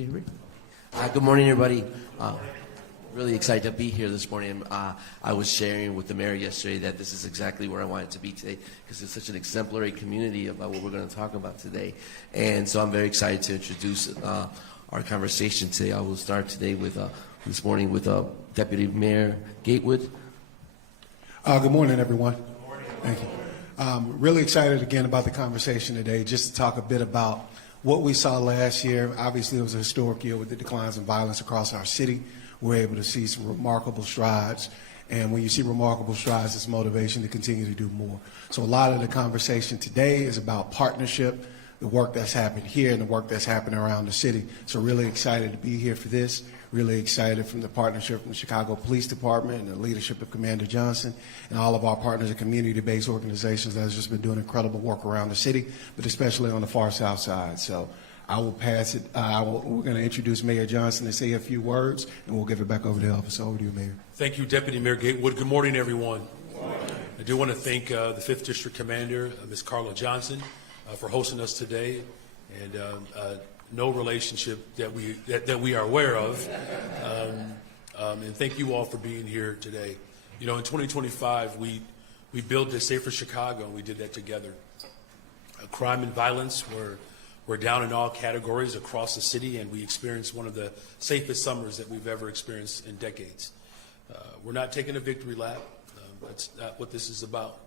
Okay, you ready? Good morning, everybody. Really excited to be here this morning. I was sharing with the mayor yesterday that this is exactly where I wanted to be today because it's such an exemplary community about what we're going to talk about today. And so I'm very excited to introduce our conversation today. I will start today with this morning with Deputy Mayor Gatewood. Good morning, everyone. Good morning. Thank you. Really excited again about the conversation today, just to talk a bit about what we saw last year. Obviously, it was a historic year with the declines in violence across our city. We're able to see some remarkable strides. And when you see remarkable strides, it's motivation to continue to do more. So a lot of the conversation today is about partnership, the work that's happened here and the work that's happening around the city. So really excited to be here for this. Really excited from the partnership from the Chicago Police Department and the leadership of Commander Johnson and all of our partners and community-based organizations that have just been doing incredible work around the city, but especially on the far south side. So I will pass it. We're going to introduce Mayor Johnson to say a few words, and we'll give it back over to the office. Over to you, Mayor. Thank you, Deputy Mayor Gatewood. Good morning, everyone. Good morning. I do want to thank the 5th District Commander, Ms. Carla Johnson, for hosting us today. And no relationship that we are aware of. And thank you all for being here today. You know, in 2025, we built a safer Chicago, and we did that together. Crime and violence were down in all categories across the city, and we experienced one of the safest summers that we've ever experienced in decades. We're not taking a victory lap. That's not what this is about.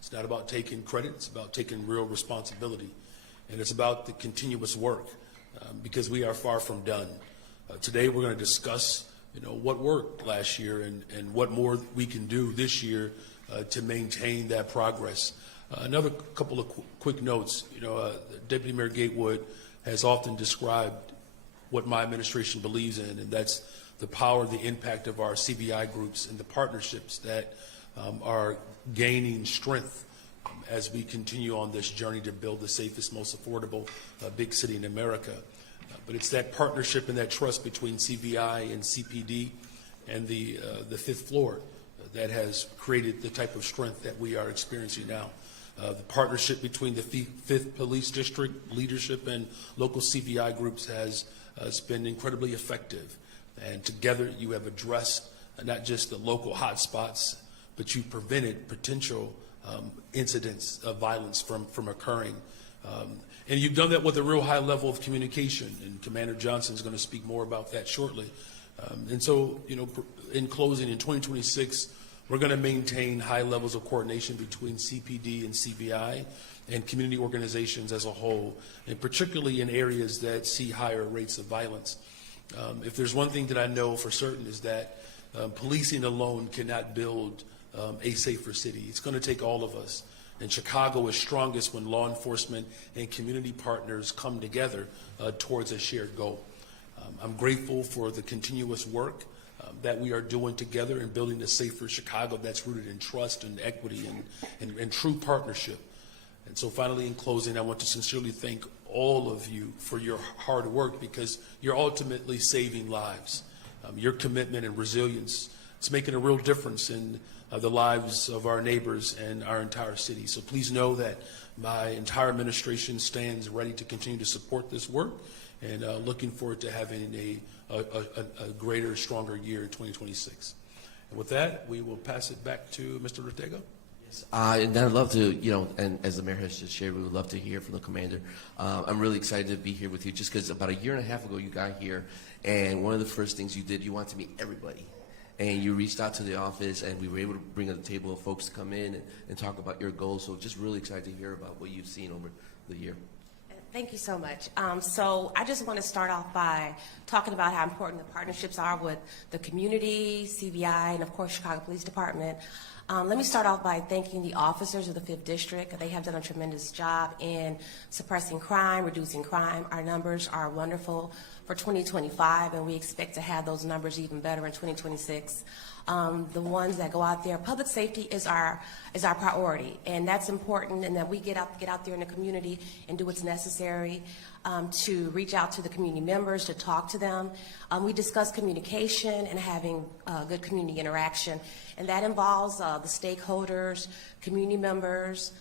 It's not about taking credit. It's about taking real responsibility. And it's about the continuous work. Because we are far from done. Today we're going to discuss, what worked last year and what more we can do this year to maintain that progress. Another couple of quick notes. Deputy Mayor Gatewood has often described what my administration believes in, and that's the power, the impact of our CVI groups and the partnerships that are gaining strength as we continue on this journey to build the safest, most affordable big city in America. But it's that partnership and that trust between CVI and CPD and the fifth floor that has created the type of strength that we are experiencing now. The partnership between the 5th Police District leadership and local CVI groups has been incredibly effective. And together you have addressed not just the local hotspots, but you prevented potential incidents of violence from occurring. And you've done that with a real high level of communication, and Commander Johnson is going to speak more about that shortly. And so, in closing, in 2026, we're going to maintain high levels of coordination between CPD and CVI and community organizations as a whole, and particularly in areas that see higher rates of violence. If there's one thing that I know for certain is that policing alone cannot build a safer city. It's going to take all of us. And Chicago is strongest when law enforcement and community partners come together towards a shared goal. I'm grateful for the continuous work that we are doing together in building a safer Chicago that's rooted in trust and equity and true partnership. And so finally, in closing, I want to sincerely thank all of you for your hard work, because you're ultimately saving lives. Your commitment and resilience, it's making a real difference in the lives of our neighbors and our entire city. So please know that my entire administration stands ready to continue to support this work, and looking forward to having a greater, stronger year in 2026. And with that, we will pass it back to Mr. Ortega. Yes, and I'd love to, and as the mayor has just shared, we would love to hear from the commander. I'm really excited to be here with you, just because about a year and a half ago you got here, and one of the first things you did, you wanted to meet everybody. And you reached out to the office, and we were able to bring a table of folks to come in and talk about your goals. So just really excited to hear about what you've seen over the year. Thank you so much. So I just want to start off by talking about how important the partnerships are with the community, CVI, and of course Chicago Police Department. Let me start off by thanking the officers of the 5th District. They have done a tremendous job in suppressing crime, reducing crime. Our numbers are wonderful for 2025, and we expect to have those numbers even better in 2026. The ones that go out there, public safety is our priority, and that's important, and that we get out there in the community and do what's necessary to reach out to the community members, to talk to them. We discuss communication and having good community interaction, and that involves the stakeholders, community members,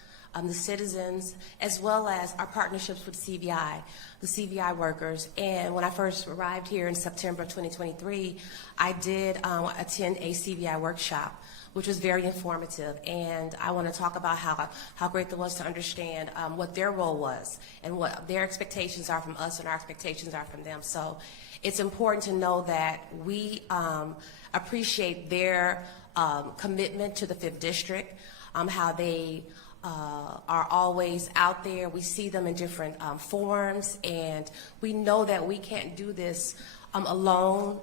the citizens, as well as our partnerships with CVI, the CVI workers. And when I first arrived here in September of 2023, I did attend a CVI workshop, which was very informative. And I want to talk about how great it was to understand what their role was and what their expectations are from us and our expectations are from them. So it's important to know that we appreciate their commitment to the 5th District, how they are always out there. We see them in different forums, and we know that we can't do this alone.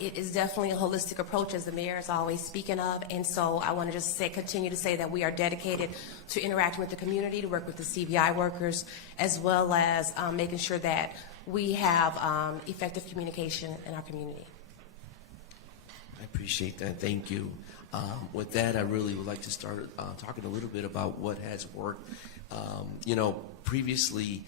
It is definitely a holistic approach, as the mayor is always speaking of, and so I want to just continue to say that we are dedicated to interacting with the community, to work with the CVI workers, as well as making sure that we have effective communication in our community. I appreciate that. Thank you. With that, I really would like to start talking a little bit about what has worked. Previously,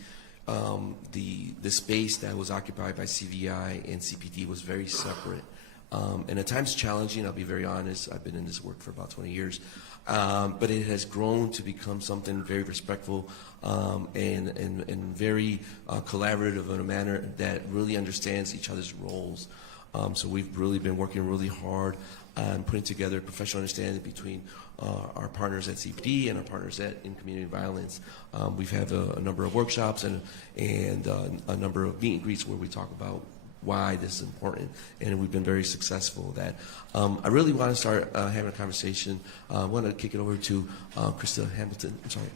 the space that was occupied by CVI and CPD was very separate, and at times challenging. I'll be very honest. I've been in this work for about 20 years, but it has grown to become something very respectful and very collaborative in a manner that really understands each other's roles. So we've really been working really hard on putting together professional understanding between our partners at CPD and our partners in community violence. We've had a number of workshops and a number of meet and greets where we talk about why this is important, and we've been very successful at that. I really want to start having a conversation. I want to kick it over to Krista Hamilton. I'm sorry.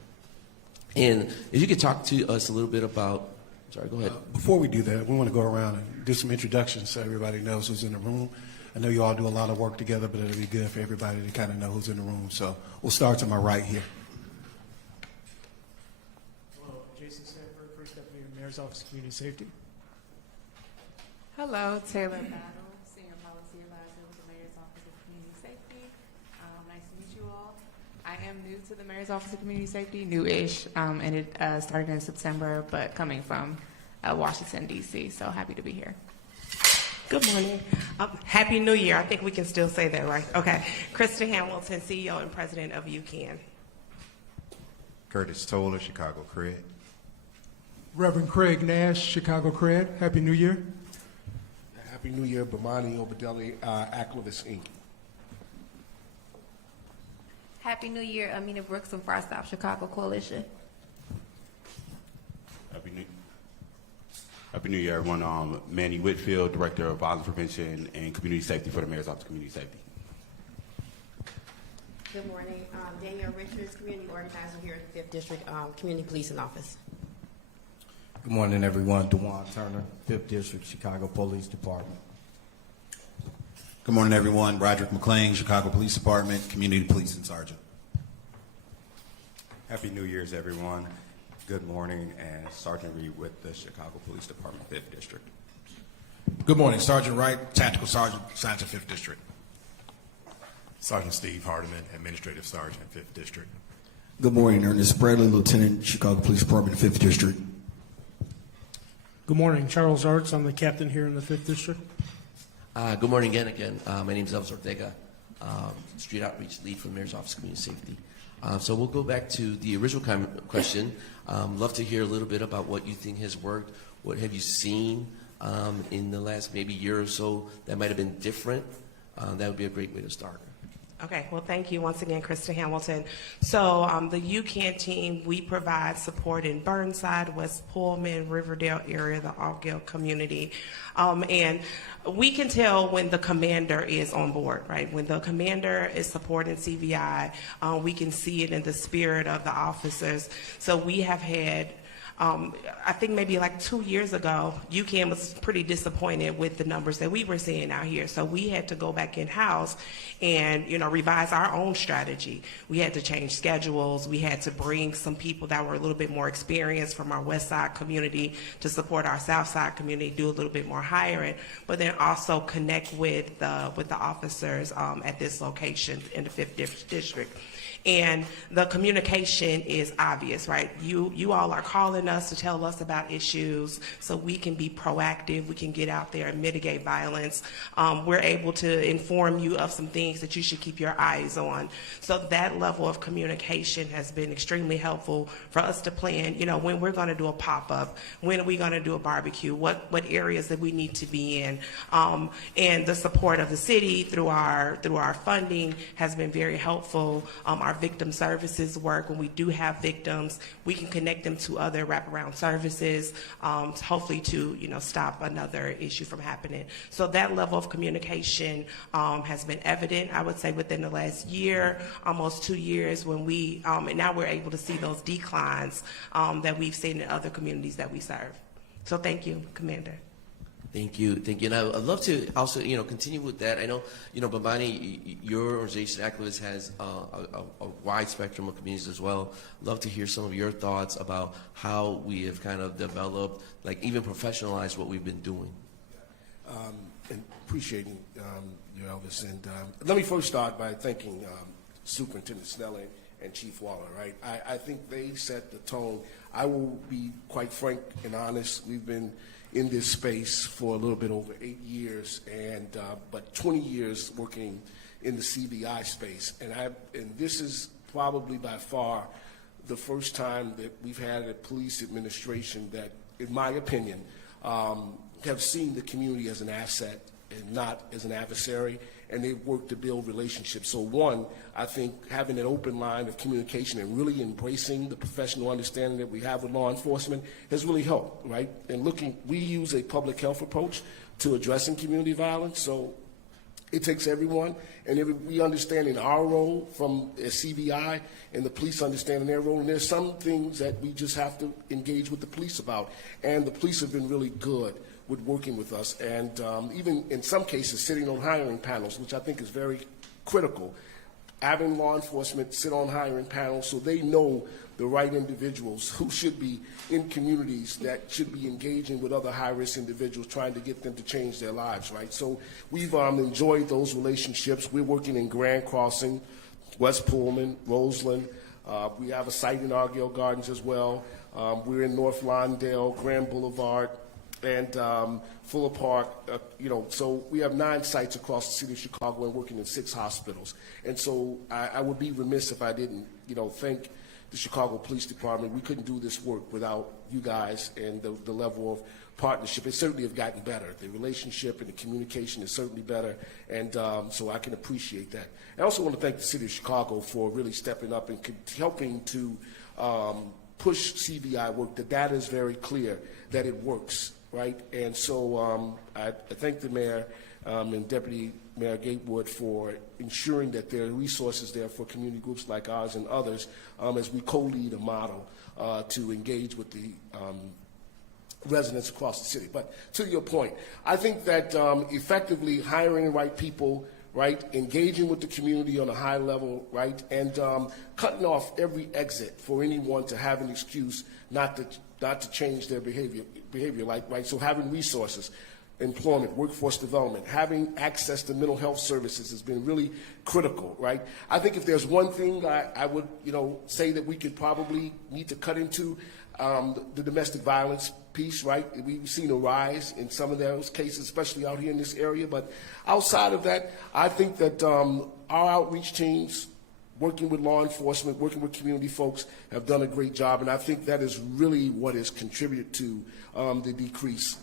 And if you could talk to us a little bit about, sorry, go ahead. Before we do that, we want to go around and do some introductions so everybody knows who's in the room. I know you all do a lot of work together, but it'll be good for everybody to kind of know who's in the room. So we'll start to my right here. Hello, Jason Sanford, First Deputy in the Mayor's Office of Community Safety. Hello, Taylor Battle, Senior Policy Advisor with the Mayor's Office of Community Safety. Nice to meet you all. I am new to the Mayor's Office of Community Safety, new-ish, and it started in September, but coming from Washington, D.C., so happy to be here. Good morning. Happy New Year. I think we can still say that, right? Okay. Krista Hamilton, CEO and President of UCAN. Curtis Toller, Chicago Cred. Reverend Craig Nash, Chicago Cred. Happy New Year. Happy New Year, Bomani Obedelli, Activist Inc. Happy New Year, Amina Brooks from Far South Chicago Coalition. Happy New Year, everyone. Manny Whitfield, Director of Violence Prevention and Community Safety for the Mayor's Office of Community Safety. Good morning. Danielle Richards, Community Organizer here at the 5th District Community Policing Office. Good morning, everyone. DeJuan Turner, 5th District, Chicago Police Department. Good morning, everyone. Roderick McLean, Chicago Police Department, Community Policing Sergeant. Happy New Year's, everyone. Good morning, and Sergeant Reed with the Chicago Police Department, 5th District. Good morning, Sergeant Wright, Tactical Sergeant, Science 5th District. Sergeant Steve Hardiman, Administrative Sergeant, 5th District. Good morning, Ernest Bradley, Lieutenant, Chicago Police Department, 5th District. Good morning, Charles Arts. I'm the captain here in the 5th District. Good morning again. My name is Elvis Ortega, Street Outreach Lead for the Mayor's Office of Community Safety. So we'll go back to the original question. Love to hear a little bit about what you think has worked. What have you seen in the last maybe year or so that might have been different? That would be a great way to start. Okay, well, thank you once again, Krista Hamilton. So the UCAN team, we provide support in Burnside, West Pullman, Riverdale area, the Altgeld community. And we can tell when the commander is on board, right? When the commander is supporting CVI, we can see it in the spirit of the officers. So we have had I think maybe like 2 years ago, UCAN was pretty disappointed with the numbers that we were seeing out here. So we had to go back in-house and, revise our own strategy. We had to change schedules. We had to bring some people that were a little bit more experienced from our West Side community to support our South Side community, do a little bit more hiring, but then also connect with the officers at this location in the 5th District. And the communication is obvious, right? You all are calling us to tell us about issues so we can be proactive, we can get out there and mitigate violence. We're able to inform you of some things that you should keep your eyes on. So that level of communication has been extremely helpful for us to plan, you know, when we're going to do a pop-up, when are we going to do a barbecue, what areas that we need to be in. And the support of the city through our funding has been very helpful. Our victim services work, when we do have victims, we can connect them to other wraparound services, hopefully to, you know, stop another issue from happening. So that level of communication has been evident, I would say, within the last year, almost 2 years, when we, and now we're able to see those declines that we've seen in other communities that we serve. So thank you, Commander. Thank you, thank you. And I'd love to also, you know, continue with that. I know, you know, Babani, your organization, Activist, has a wide spectrum of communities as well. Love to hear some of your thoughts about how we have kind of developed, like even professionalized what we've been doing. And appreciating you, Elvis. And let me first start by thanking Superintendent Snelling and Chief Waller, right? I think they set the tone. I will be quite frank and honest. We've been in this space for a little bit over 8 years, and but 20 years working in the CBI space. And this is probably by far the first time that we've had a police administration that, in my opinion, have seen the community as an asset and not as an adversary, and they've worked to build relationships. So one, I think having an open line of communication and really embracing the professional understanding that we have with law enforcement has really helped, right? And we use a public health approach to addressing community violence, so it takes everyone, and we understand in our role from a CBI and the police understanding their role, and there's some things that we just have to engage with the police about, and the police have been really good with working with us, and even in some cases sitting on hiring panels, which I think is very critical, having law enforcement sit on hiring panels so they know the right individuals who should be in communities that should be engaging with other high-risk individuals, trying to get them to change their lives, right? So we've enjoyed those relationships. We're working in Grand Crossing, West Pullman, Roseland. We have a site in Argyle Gardens as well. We're in North Lawndale, Grand Boulevard, and Fuller Park, you know, so we have 9 sites across the city of Chicago and working in 6 hospitals. And so I would be remiss if I didn't, you know, thank the Chicago Police Department. We couldn't do this work without you guys and the level of partnership. It certainly have gotten better. The relationship and the communication is certainly better, and so I can appreciate that. I also want to thank the city of Chicago for really stepping up and helping to push CBI work. The data is very clear that it works, right? And so I thank the mayor and Deputy Mayor Gatewood for ensuring that there are resources there for community groups like ours and others as we co-lead a model to engage with the residents across the city. But to your point, I think that effectively hiring the right people, right, engaging with the community on a high level, right, and cutting off every exit for anyone to have an excuse not to change their behavior, like, right, so having resources, employment, workforce development, having access to mental health services has been really critical, right? I think if there's one thing I would, you know, say that we could probably need to cut into, the domestic violence piece, right? We've seen a rise in some of those cases, especially out here in this area. But outside of that, I think that our outreach teams, working with law enforcement, working with community folks, have done a great job. And I think that is really what has contributed to the decrease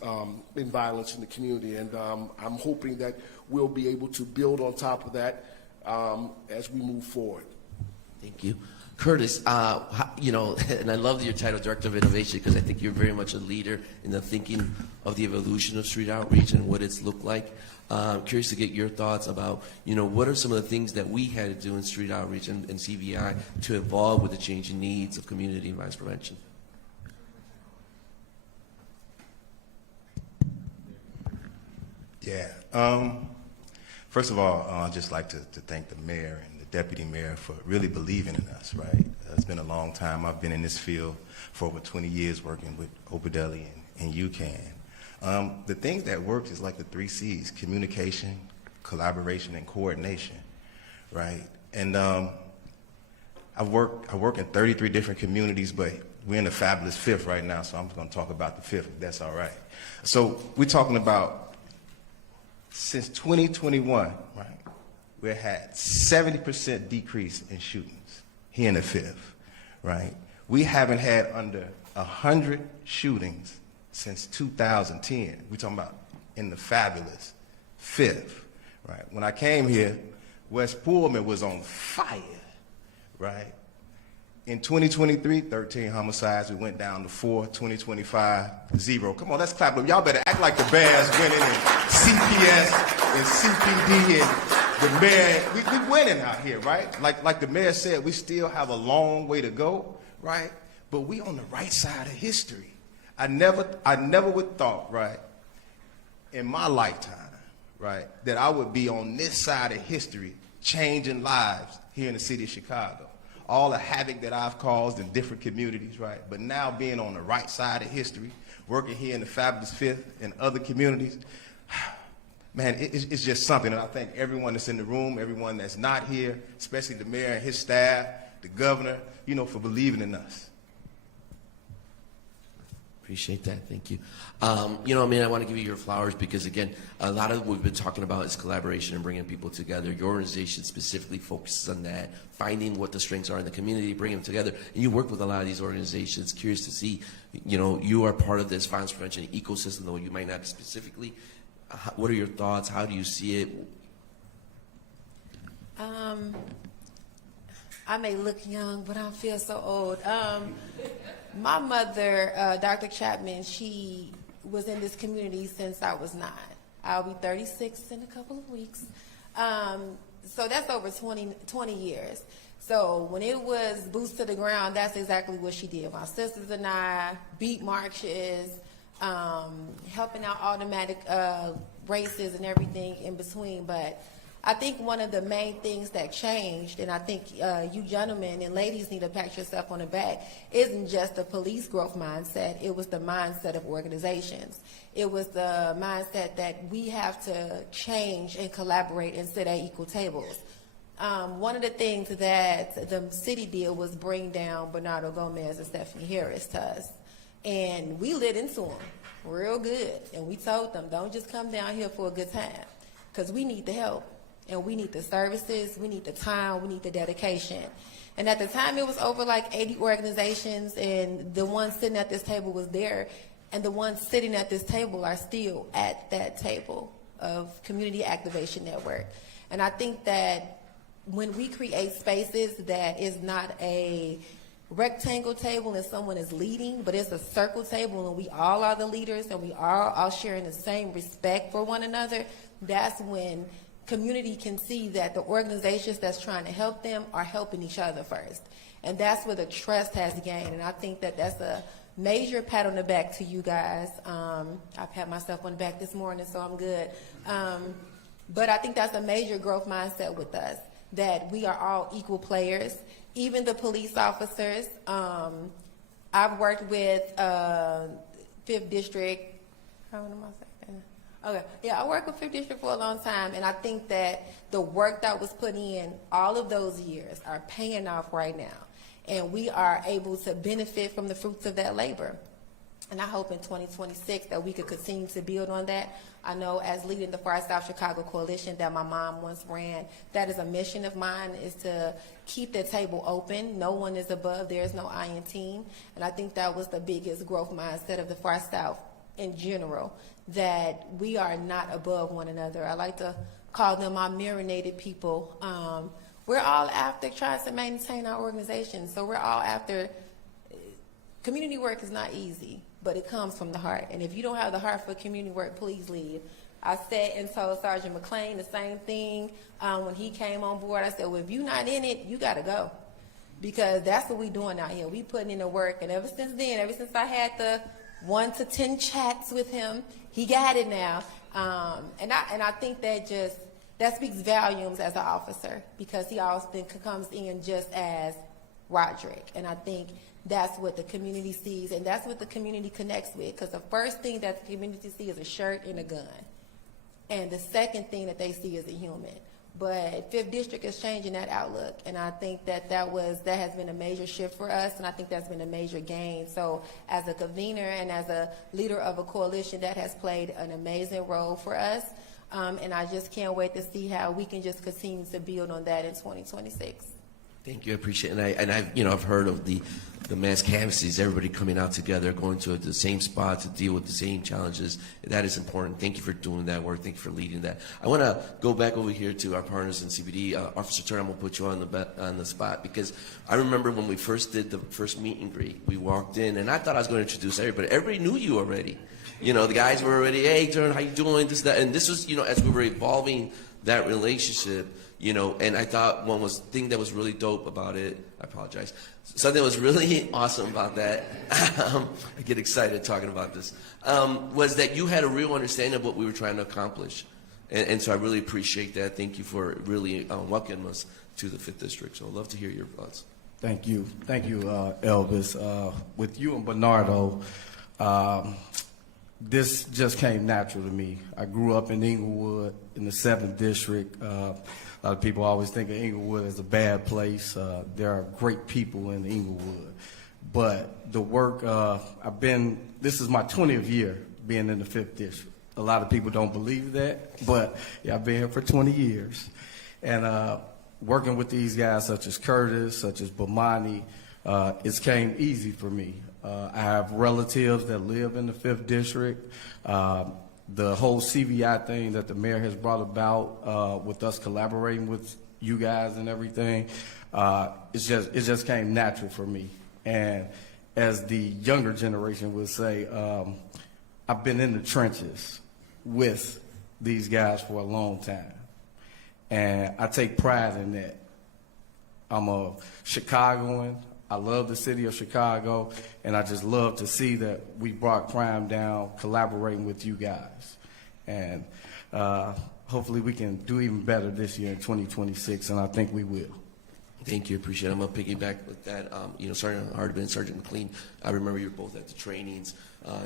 in violence in the community. And I'm hoping that we'll be able to build on top of that as we move forward. Thank you. Curtis, you know, and I love your title, Director of Innovation, because I think you're very much a leader in the thinking of the evolution of street outreach and what it's looked like. Curious to get your thoughts about, you know, what are some of the things that we had to do in street outreach and CVI to evolve with the changing needs of community and violence prevention? Yeah. First of all, I'd just like to thank the mayor and the deputy mayor for really believing in us, right? It's been a long time. I've been in this field for over 20 years working with Oberdelli and UCAN. The things that work is like the 3 C's: communication, collaboration, and coordination, right? And I work in 33 different communities, but we're in the fabulous 5th right now, so I'm going to talk about the 5th, if that's all right. So we're talking about since 2021, right, we had 70% decrease in shootings here in the 5th, right? We haven't had under 100 shootings since 2010. We're talking about in the fabulous 5th, right? When I came here, West Pullman was on fire, right? In 2023, 13 homicides. We went down to 4. 2025, 0. Come on, let's clap up. Y'all better act like the Bears winning in CPS and CPD and the mayor. We winning out here, right? Like the mayor said, we still have a long way to go, right? But we on the right side of history. I never would thought, right, in my lifetime, right, that I would be on this side of history changing lives here in the city of Chicago. All the havoc that I've caused in different communities, right? But now being on the right side of history, working here in the fabulous 5th and other communities, man, it's just something. And I thank everyone that's in the room, everyone that's not here, especially the mayor and his staff, the governor, for believing in us. Appreciate that. Thank you. I want to give you your flowers because, again, a lot of what we've been talking about is collaboration and bringing people together. Your organization specifically focuses on that, finding what the strengths are in the community, bringing them together. And you work with a lot of these organizations. Curious to see, you are part of this violence prevention ecosystem, though you might not specifically. What are your thoughts? How do you see it? I may look young, but I feel so old. My mother, Dr. Chapman, she was in this community since I was 9. I'll be 36 in a couple of weeks. So that's over 20 years. So when it was boots to the ground, that's exactly what she did. My sisters and I, beat marches, helping out automatic races and everything in between. But I think one of the main things that changed, and I think you gentlemen and ladies need to pat yourself on the back, isn't just the police growth mindset. It was the mindset of organizations. It was the mindset that we have to change and collaborate and sit at equal tables. One of the things that the city did was bring down Bernardo Gomez and Stephanie Harris to us. And we lit into them real good. And we told them, don't just come down here for a good time, because we need the help. And we need the services, we need the time, we need the dedication. And at the time, it was over like 80 organizations, and the ones sitting at this table was there, and the ones sitting at this table are still at that table of Community Activation Network. And I think that when we create spaces that is not a rectangle table and someone is leading, but it's a circle table and we all are the leaders and we are all sharing the same respect for one another, that's when community can see that the organizations that's trying to help them are helping each other first. And that's where the trust has gained. And I think that that's a major pat on the back to you guys. I pat myself on the back this morning, so I'm good. But I think that's a major growth mindset with us, that we are all equal players. Even the police officers. I've worked with 5th District. How am I saying? Okay, yeah, I worked with 5th District for a long time, and I think that the work that was put in all of those years are paying off right now, and we are able to benefit from the fruits of that labor. And I hope in 2026 that we could continue to build on that. I know as leading the Far South Chicago Coalition that my mom once ran, that is a mission of mine, is to keep the table open. No one is above, there is no I in team. And I think that was the biggest growth mindset of the Far South in general, that we are not above one another. I like to call them our marinated people. We're all after trying to maintain our organization. So we're all after, community work is not easy, but it comes from the heart. And if you don't have the heart for community work, please leave. I said and told Sergeant McLean the same thing when he came on board. I said, well, if you're not in it, you got to go. Because that's what we're doing out here. We putting in the work. And ever since then, ever since I had the 1 to 10 chats with him, he got it now. And I think that speaks volumes as an officer, because he often comes in just as Roderick. And I think that's what the community sees, and that's what the community connects with, because the first thing that the community sees is a shirt and a gun. And the second thing that they see is a human. But 5th District is changing that outlook, and I think that has been a major shift for us, and I think that's been a major gain. So as a convener and as a leader of a coalition, that has played an amazing role for us, and I just can't wait to see how we can just continue to build on that in 2026. Thank you, I appreciate it. And I've heard of the mass canvases, everybody coming out together, going to the same spot to deal with the same challenges. That is important. Thank you for doing that work. Thank you for leading that. I want to go back over here to our partners in CBD. Officer Turner, I'm going to put you on the spot, because I remember when we first did the first meet and greet, we walked in, and I thought I was going to introduce everybody. Everybody knew you already. You know, the guys were already, hey, Turner, how you doing, this, that. And this was, as we were evolving that relationship, and I thought thing that was really dope about it, I apologize, something that was really awesome about that, I get excited talking about this, was that you had a real understanding of what we were trying to accomplish. And so I really appreciate that. Thank you for really welcoming us to the 5th District. So I'd love to hear your thoughts. Thank you. Thank you, Elvis. With you and Bernardo, this just came natural to me. I grew up in Inglewood in the 7th District. A lot of people always think of Inglewood as a bad place. There are great people in Inglewood. But the work, this is my 20th year being in the 5th District. A lot of people don't believe that, but yeah, I've been here for 20 years. And working with these guys such as Curtis, such as Bomani, it's came easy for me. I have relatives that live in the 5th District. The whole CVI thing that the mayor has brought about with us collaborating with you guys and everything, it just came natural for me. And as the younger generation would say, I've been in the trenches with these guys for a long time. And I take pride in that. I'm a Chicagoan. I love the city of Chicago, and I just love to see that we brought crime down collaborating with you guys. And hopefully we can do even better this year in 2026, and I think we will. Thank you, appreciate it. I'm going to piggyback with that. Sergeant Hardman and Sergeant McLean, I remember you were both at the trainings.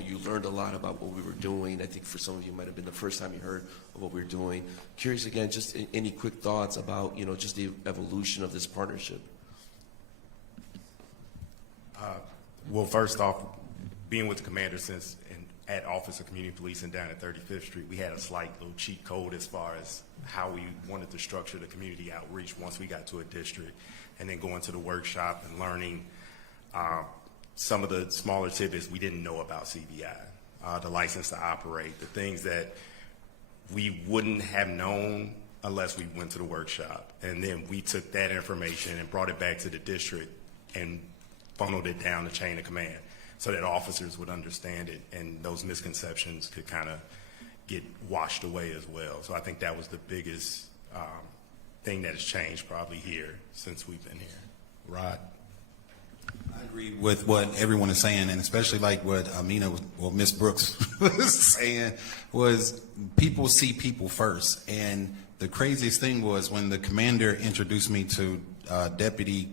You learned a lot about what we were doing. I think for some of you it might have been the first time you heard of what we were doing. Curious again, just any quick thoughts about, just the evolution of this partnership? Well, first off, being with the commander since at Office of Community Policing down at 35th Street, we had a slight little cheat code as far as how we wanted to structure the community outreach once we got to a district, and then going to the workshop and learning some of the smaller tidbits we didn't know about CVI, the license to operate, the things that we wouldn't have known unless we went to the workshop. And then we took that information and brought it back to the district and funneled it down the chain of command so that officers would understand it and those misconceptions could kind of get washed away as well. So I think that was the biggest thing that has changed probably here since we've been here. Rod? I agree with what everyone is saying, and especially like what Miss Brooks was saying, was people see people first. And the craziest thing was when the commander introduced me to Deputy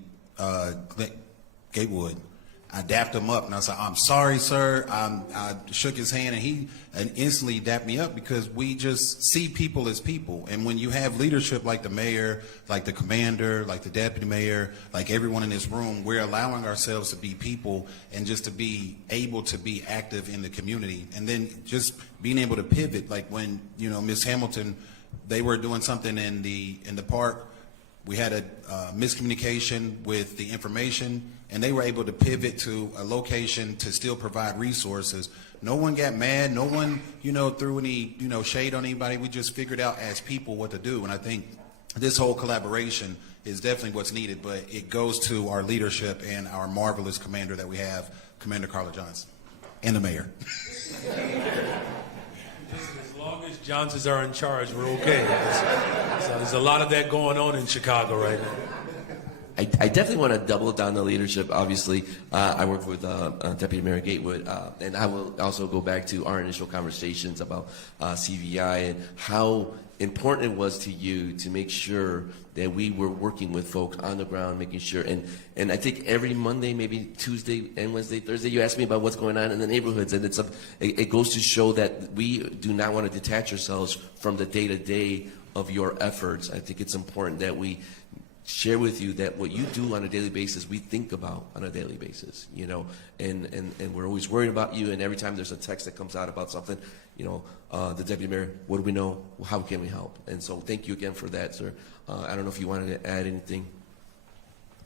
Gatewood, I dapped him up and I said, "I'm sorry, sir." I shook his hand and he instantly dapped me up, because we just see people as people. And when you have leadership like the mayor, like the commander, like the deputy mayor, like everyone in this room, we're allowing ourselves to be people and just to be able to be active in the community. And then just being able to pivot, like when, Miss Hamilton, they were doing something in the park. We had a miscommunication with the information, and they were able to pivot to a location to still provide resources. No one got mad. No one, threw any, shade on anybody. We just figured out as people what to do. And I think this whole collaboration is definitely what's needed, but it goes to our leadership and our marvelous commander that we have, Commander Carla Johnson, and the mayor. As long as Johnsons are in charge, we're okay. So there's a lot of that going on in Chicago right now. I definitely want to double down the leadership. Obviously, I work with Deputy Mayor Gatewood, and I will also go back to our initial conversations about CVI and how important it was to you to make sure that we were working with folk on the ground, making sure. And I think every Monday, maybe Tuesday and Wednesday, Thursday, you ask me about what's going on in the neighborhoods, and it goes to show that we do not want to detach ourselves from the day-to-day of your efforts. I think it's important that we share with you that what you do on a daily basis, we think about on a daily basis, you know, and we're always worried about you, and every time there's a text that comes out about something, you know, the Deputy Mayor, what do we know? How can we help? And so thank you again for that, sir. I don't know if you wanted to add anything.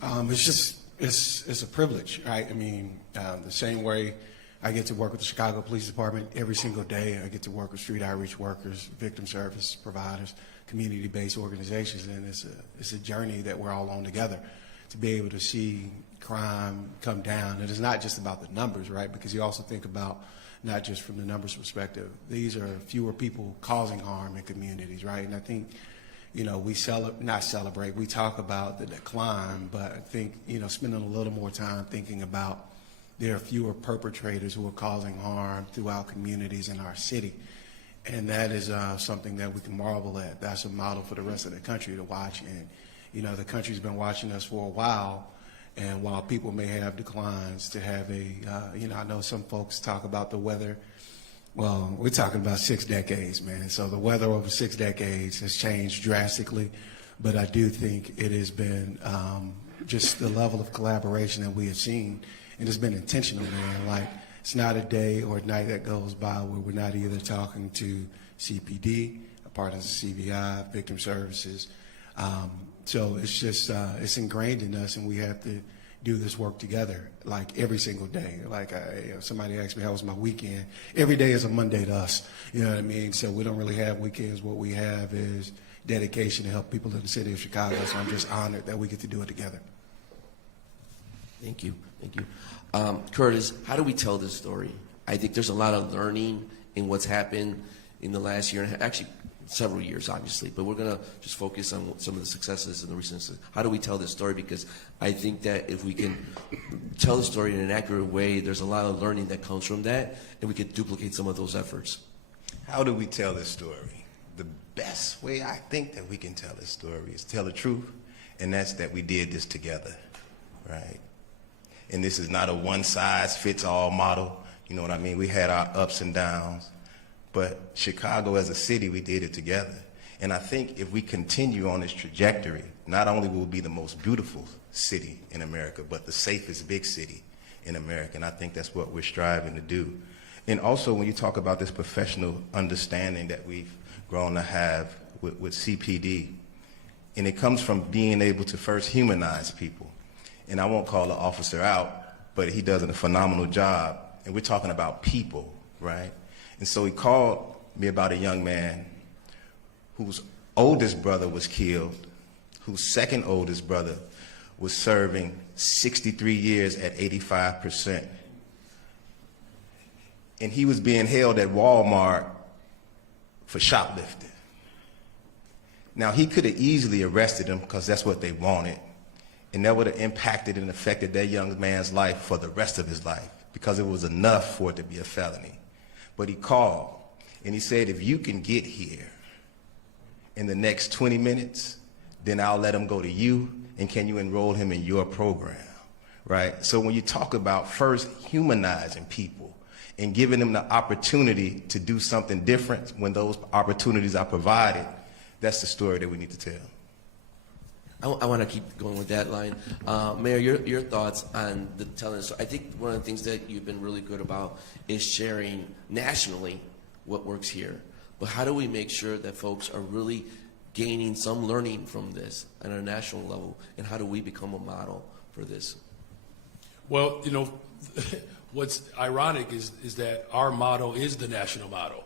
It's a privilege, right? I mean, the same way I get to work with the Chicago Police Department every single day, I get to work with street outreach workers, victim service providers, community-based organizations, and it's a journey that we're all on together to be able to see crime come down. And it's not just about the numbers, right? Because you also think about not just from the numbers perspective. These are fewer people causing harm in communities, right? And I think, you know, we talk about the decline, but I think, you know, spending a little more time thinking about there are fewer perpetrators who are causing harm throughout communities in our city. And that is something that we can marvel at. That's a model for the rest of the country to watch. And, you know, the country's been watching us for a while. And while people may have declines, to have you know, I know some folks talk about the weather. Well, we're talking about 6 decades, man. So the weather over 6 decades has changed drastically. But I do think it has been just the level of collaboration that we have seen. And it's been intentional, man. Like, it's not a day or a night that goes by where we're not either talking to CPD, a part of the CVI, victim services. So it's just, it's ingrained in us, and we have to do this work together, like every single day. Like, if somebody asked me how was my weekend, every day is a Monday to us. You know what I mean? So we don't really have weekends. What we have is dedication to help people in the city of Chicago. So I'm just honored that we get to do it together. Thank you. Thank you. Curtis, how do we tell this story? I think there's a lot of learning in what's happened in the last year and a half, actually several years, obviously, but we're going to just focus on some of the successes and the recent successes. How do we tell this story? Because I think that if we can tell the story in an accurate way, there's a lot of learning that comes from that, and we could duplicate some of those efforts. How do we tell this story? The best way I think that we can tell this story is tell the truth, and that's that we did this together, right? And this is not a one-size-fits-all model. You know what I mean? We had our ups and downs. But Chicago as a city, we did it together. And I think if we continue on this trajectory, not only will we be the most beautiful city in America, but the safest big city in America. And I think that's what we're striving to do. And also, when you talk about this professional understanding that we've grown to have with CPD, and it comes from being able to first humanize people. And I won't call the officer out, but he does a phenomenal job. And we're talking about people, right? And so he called me about a young man whose oldest brother was killed, whose second oldest brother was serving 63 years at 85%. And he was being held at Walmart for shoplifting. Now, he could have easily arrested him because that's what they wanted. And that would have impacted and affected that young man's life for the rest of his life because it was enough for it to be a felony. But he called and he said, if you can get here in the next 20 minutes, then I'll let him go to you, and can you enroll him in your program, right? So when you talk about first humanizing people and giving them the opportunity to do something different when those opportunities are provided, that's the story that we need to tell. I want to keep going with that line. Mayor, your thoughts on the telling us. I think one of the things that you've been really good about is sharing nationally what works here. But how do we make sure that folks are really gaining some learning from this on a national level, and how do we become a model for this? Well, you know, what's ironic is that our model is the national model,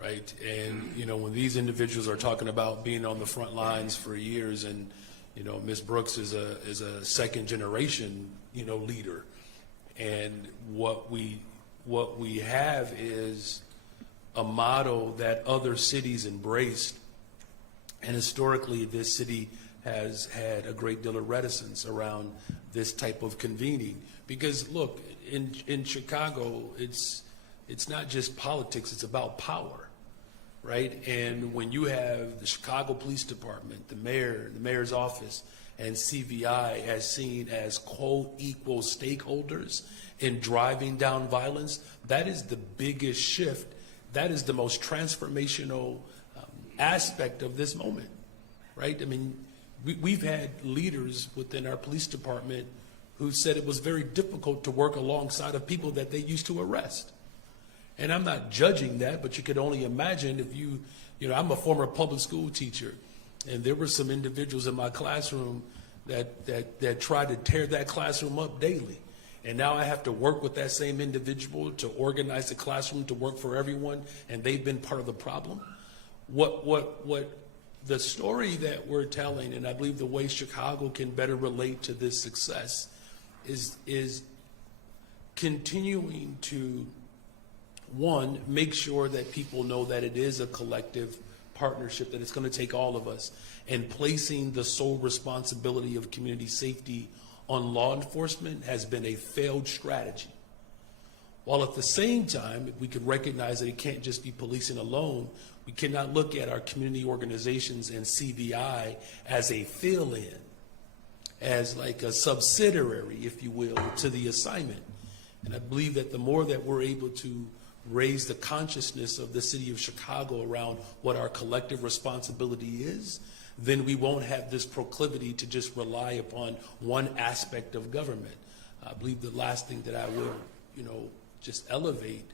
right? And, you know, when these individuals are talking about being on the front lines for years, and, you know, Ms. Brooks is a second generation, you know, leader. And what we have is a model that other cities embraced. And historically, this city has had a great deal of reticence around this type of convening. Because look, in Chicago, it's not just politics, it's about power, right? And when you have the Chicago Police Department, the mayor, the mayor's office, and CVI as seen as co-equal stakeholders in driving down violence, that is the biggest shift. That is the most transformational aspect of this moment, right? I mean, we've had leaders within our police department who said it was very difficult to work alongside of people that they used to arrest. And I'm not judging that, but you could only imagine if you know, I'm a former public school teacher, and there were some individuals in my classroom that tried to tear that classroom up daily. And now I have to work with that same individual to organize the classroom to work for everyone, and they've been part of the problem. What the story that we're telling, and I believe the way Chicago can better relate to this success, is continuing to, one, make sure that people know that it is a collective partnership, that it's going to take all of us, and placing the sole responsibility of community safety on law enforcement has been a failed strategy. While at the same time, if we could recognize that it can't just be policing alone, we cannot look at our community organizations and CVI as a fill-in, as like a subsidiary, if you will, to the assignment. And I believe that the more that we're able to raise the consciousness of the city of Chicago around what our collective responsibility is, then we won't have this proclivity to just rely upon one aspect of government. I believe the last thing that I will, just elevate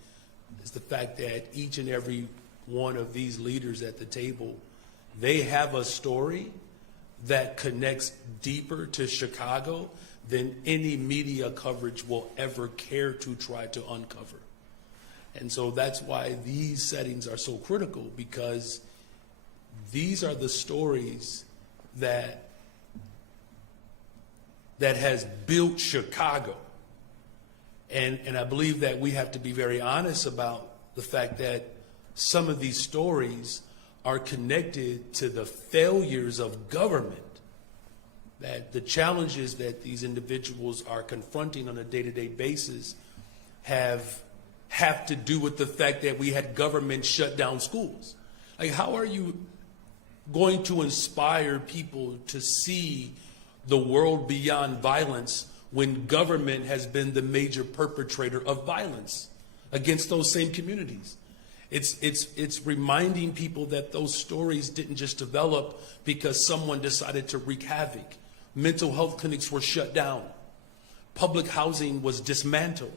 is the fact that each and every one of these leaders at the table, they have a story that connects deeper to Chicago than any media coverage will ever care to try to uncover. And so that's why these settings are so critical, because these are the stories that has built Chicago. And I believe that we have to be very honest about the fact that some of these stories are connected to the failures of government, that the challenges that these individuals are confronting on a day-to-day basis have to do with the fact that we had government shut down schools. Like, how are you going to inspire people to see the world beyond violence when government has been the major perpetrator of violence against those same communities? It's reminding people that those stories didn't just develop because someone decided to wreak havoc. Mental health clinics were shut down. Public housing was dismantled.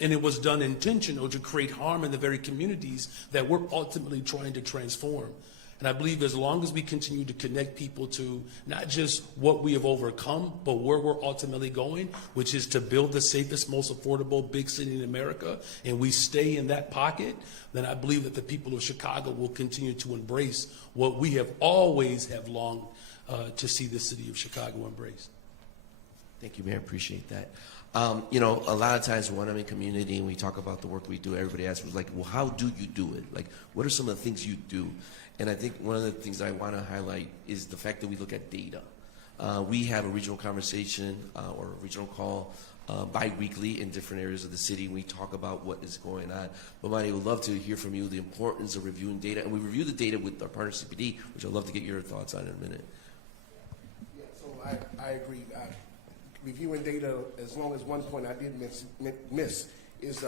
And it was done intentional to create harm in the very communities that we're ultimately trying to transform. And I believe as long as we continue to connect people to not just what we have overcome, but where we're ultimately going, which is to build the safest, most affordable big city in America, and we stay in that pocket, then I believe that the people of Chicago will continue to embrace what we have always have longed to see the city of Chicago embrace. Thank you, Mayor. Appreciate that. A lot of times when I'm in community and we talk about the work we do, everybody asks me, like, well, how do you do it? Like, what are some of the things you do? And I think one of the things I want to highlight is the fact that we look at data. We have a regional conversation or a regional call bi-weekly in different areas of the city. We talk about what is going on. But Monty, would love to hear from you the importance of reviewing data. And we review the data with our partner CPD, which I'd love to get your thoughts on in a minute. Yeah, so I agree. Reviewing data, as long as one point I did miss is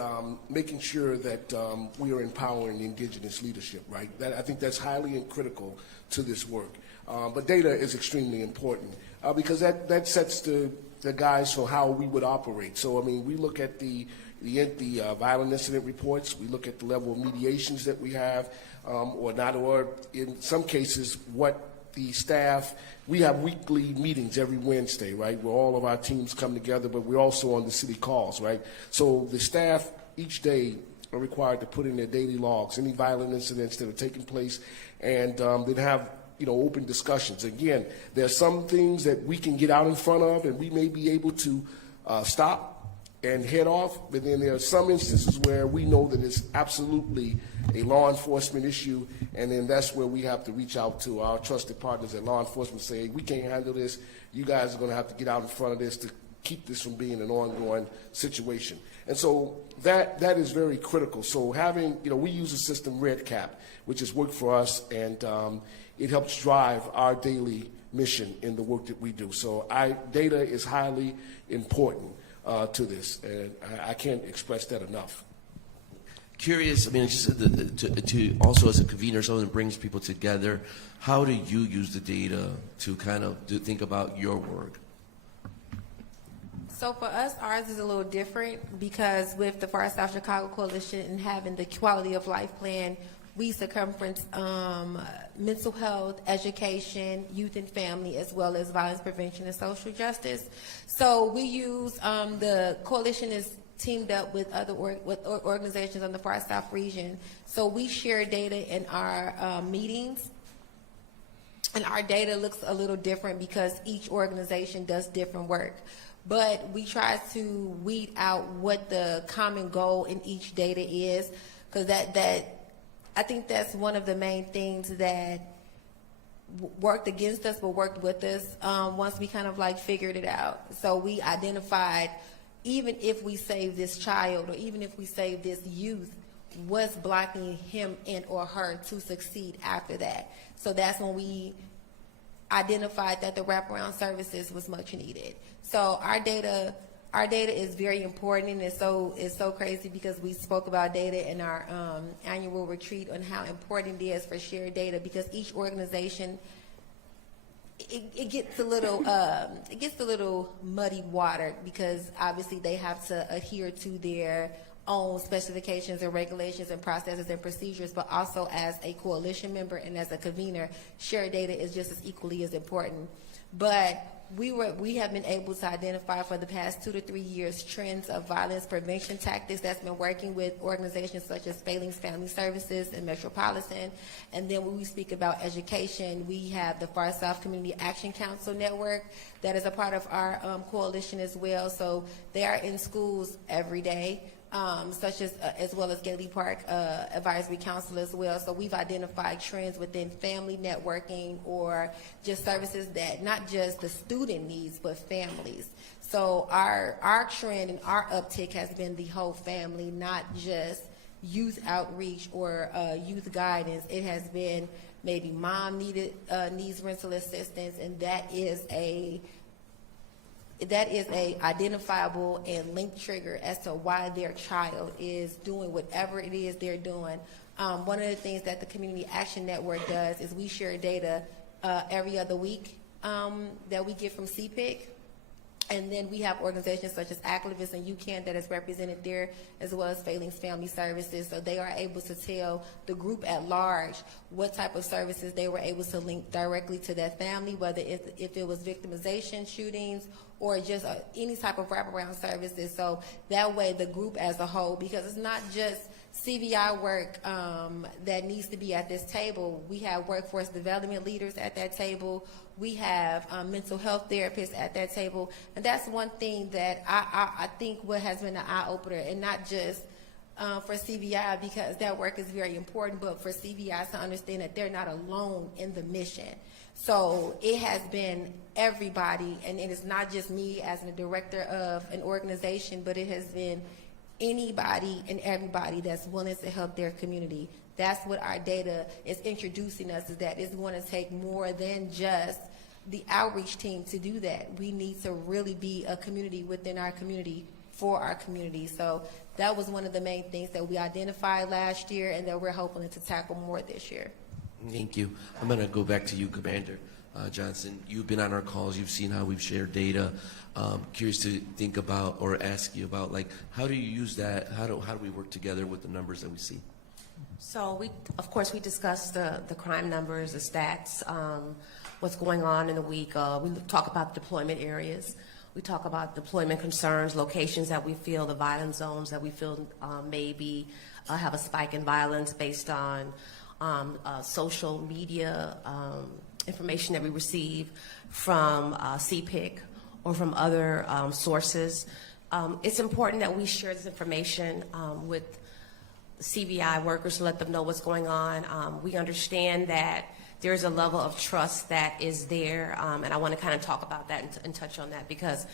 making sure that we are empowering the indigenous leadership, right? I think that's highly critical to this work. But data is extremely important because that sets the guides for how we would operate. So, I mean, we look at the violent incident reports, we look at the level of mediations that we have, or not, or in some cases, what the staff, we have weekly meetings every Wednesday, right, where all of our teams come together, but we're also on the city calls, right? So the staff each day are required to put in their daily logs, any violent incidents that are taking place, and then have open discussions. Again, there are some things that we can get out in front of and we may be able to stop and head off, but then there are some instances where we know that it's absolutely a law enforcement issue, and then that's where we have to reach out to our trusted partners at law enforcement, say, we can't handle this, you guys are going to have to get out in front of this to keep this from being an ongoing situation. And so that is very critical. So having, we use a system, RedCap, which has worked for us, and it helps drive our daily mission in the work that we do. So data is highly important to this, and I can't express that enough. curious, I mean, it's just to also as a convener, someone that brings people together, how do you use the data to kind of think about your work? So for us, ours is a little different because with the Far South Chicago Coalition and having the quality of life plan, we circumference mental health, education, youth and family, as well as violence prevention and social justice. So we use, the coalition is teamed up with other organizations on the Far South region. So we share data in our meetings. And our data looks a little different because each organization does different work. But we try to weed out what the common goal in each data is, because I think that's one of the main things that worked against us but worked with us once we kind of like figured it out. So we identified, even if we save this child or even if we save this youth, what's blocking him and or her to succeed after that. So that's when we identified that the wraparound services was much needed. So our data is very important, and it's so crazy because we spoke about data in our annual retreat on how important it is for shared data, because each organization it gets a little muddy water because obviously they have to adhere to their own specifications and regulations and processes and procedures, but also as a coalition member and as a convener, shared data is just as equally as important. But we have been able to identify for the past 2 to 3 years trends of violence prevention tactics that's been working with organizations such as Failings Family Services and Metropolitan. And then when we speak about education, we have the Far South Community Action Council Network that is a part of our coalition as well. So they are in schools every day. Such as well as Gately Park Advisory Council as well. So we've identified trends within family networking or just services that not just the student needs, but families. So our trend and our uptick has been the whole family, not just youth outreach or youth guidance. It has been maybe mom needs rental assistance, and that is a identifiable and linked trigger as to why their child is doing whatever it is they're doing. One of the things that the Community Action Network does is we share data every other week that we get from CPIC. And then we have organizations such as Activists and UCAN that is represented there, as well as Failings Family Services. So they are able to tell the group at large what type of services they were able to link directly to that family, whether if it was victimization, shootings, or just any type of wraparound services. So that way the group as a whole, because it's not just CVI work that needs to be at this table. We have workforce development leaders at that table. We have mental health therapists at that table. And that's one thing that I think what has been an eye-opener, and not just for CVI, because that work is very important, but for CVI to understand that they're not alone in the mission. So it has been everybody, and it is not just me as the director of an organization, but it has been anybody and everybody that's willing to help their community. That's what our data is introducing us, is that it's going to take more than just the outreach team to do that. We need to really be a community within our community for our community. So that was one of the main things that we identified last year and that we're hoping to tackle more this year. Thank you. I'm going to go back to you, Commander Johnson. You've been on our calls. You've seen how we've shared data. Curious to think about or ask you about, like, how do you use that? How do we work together with the numbers that we see? So of course, we discussed the crime numbers, the stats, what's going on in the week. We talk about deployment areas. We talk about deployment concerns, locations that we feel, the violence zones that we feel maybe have a spike in violence based on social media information that we receive from CPIC or from other sources. It's important that we share this information with CVI workers to let them know what's going on. We understand that there's a level of trust that is there, and I want to kind of talk about that and touch on that, because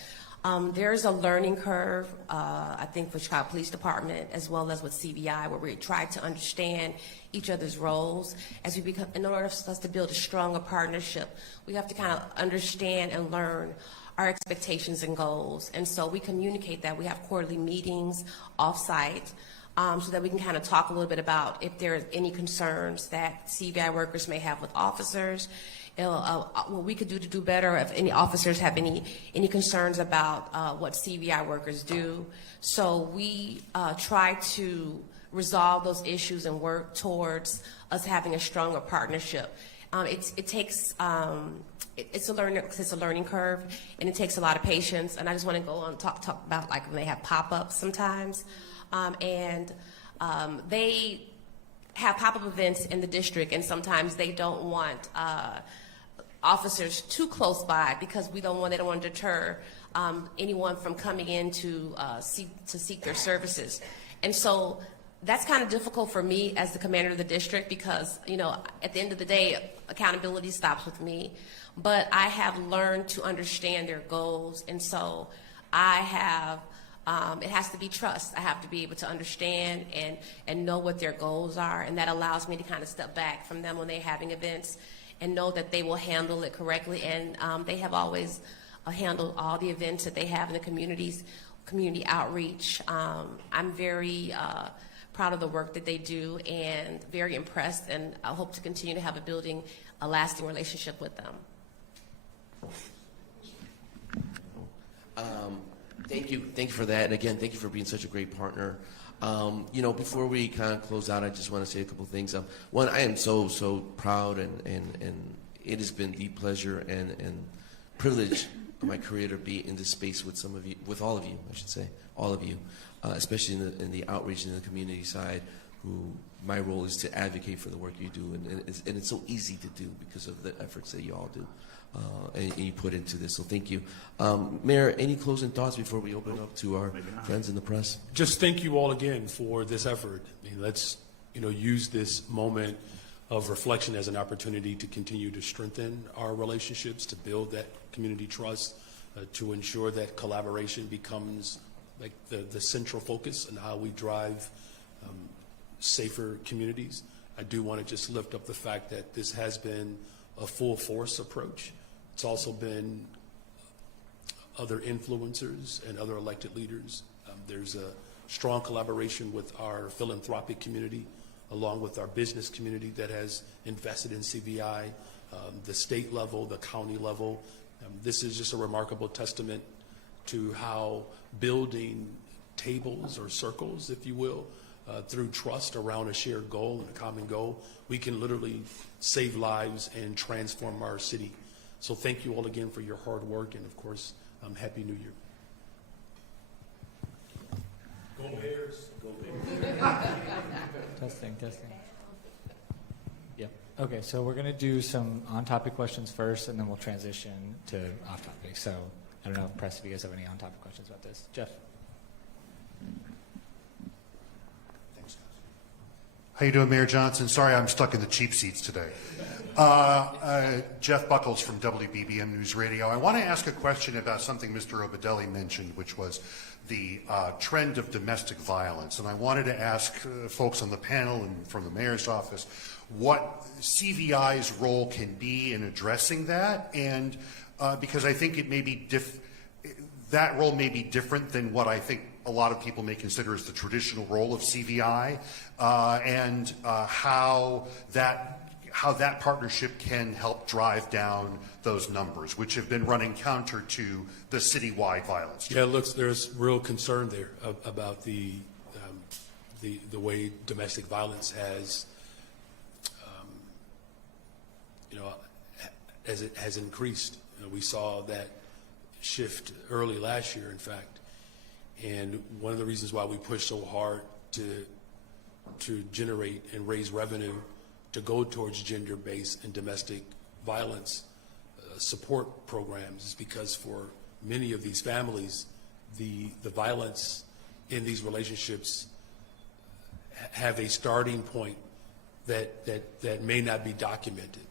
there's a learning curve, I think, for Chicago Police Department as well as with CVI, where we try to understand each other's roles as we become. In order for us to build a stronger partnership, we have to kind of understand and learn our expectations and goals, and so we communicate that. We have quarterly meetings off-site. so that we can kind of talk a little bit about if there are any concerns that CVI workers may have with officers, what we could do to do better, if any officers have any concerns about what CVI workers do. So we try to resolve those issues and work towards us having a stronger partnership. It's a learning curve, and it takes a lot of patience. And I just want to go on and talk about like when they have pop-ups sometimes, they have pop-up events in the district, and sometimes they don't want officers too close by because they don't want to deter anyone from coming in to seek their services. And so that's kind of difficult for me as the commander of the district because, at the end of the day, accountability stops with me. But I have learned to understand their goals, and so I have, it has to be trust. I have to be able to understand and know what their goals are, and that allows me to kind of step back from them when they're having events and know that they will handle it correctly. And they have always handled all the events that they have in the community outreach. I'm very proud of the work that they do and very impressed, and I hope to continue to have a lasting relationship with them. Thank you for that, and again, thank you for being such a great partner. Before we kind of close out, I just want to say a couple things. One, I am so proud, and it has been the pleasure and privilege of my career to be in this space with all of you, I should say, all of you, especially in the outreach and the community side, who my role is to advocate for the work you do, and it's so easy to do because of the efforts that you all do. And you put into this, so thank you. Mayor, any closing thoughts before we open it up to our friends in the press? Just thank you all again for this effort. Let's use this moment of reflection as an opportunity to continue to strengthen our relationships, to build that community trust, to ensure that collaboration becomes like the central focus in how we drive safer communities. I do want to just lift up the fact that this has been a full force approach. It's also been other influencers and other elected leaders. There's a strong collaboration with our philanthropic community, along with our business community that has invested in CVI, the state level, the county level. This is just a remarkable testament to how building tables or circles, if you will, through trust around a shared goal and a common goal, we can literally save lives and transform our city. So thank you all again for your hard work, and of course, Happy New Year. Go Bears. Go Bears. Testing. Yep. Okay, so we're going to do some on-topic questions first, and then we'll transition to off-topic. So I don't know, press, if you guys have any on-topic questions about this. Jeff. How you doing, Mayor Johnson? Sorry I'm stuck in the cheap seats today. Jeff Buckles from WBBM News Radio. I want to ask a question about something Mr. Obedelli mentioned, which was the trend of domestic violence. And I wanted to ask folks on the panel and from the mayor's office what CVI's role can be in addressing that, and because I think it may be that role may be different than what I think a lot of people may consider as the traditional role of CVI, and how that partnership can help drive down those numbers, which have been running counter to the citywide violence. Yeah, look, there's real concern there about the way domestic violence has, as it has increased. We saw that shift early last year, in fact. And one of the reasons why we push so hard to generate and raise revenue to go towards gender-based and domestic violence support programs is because for many of these families, the violence in these relationships have a starting point that may not be documented.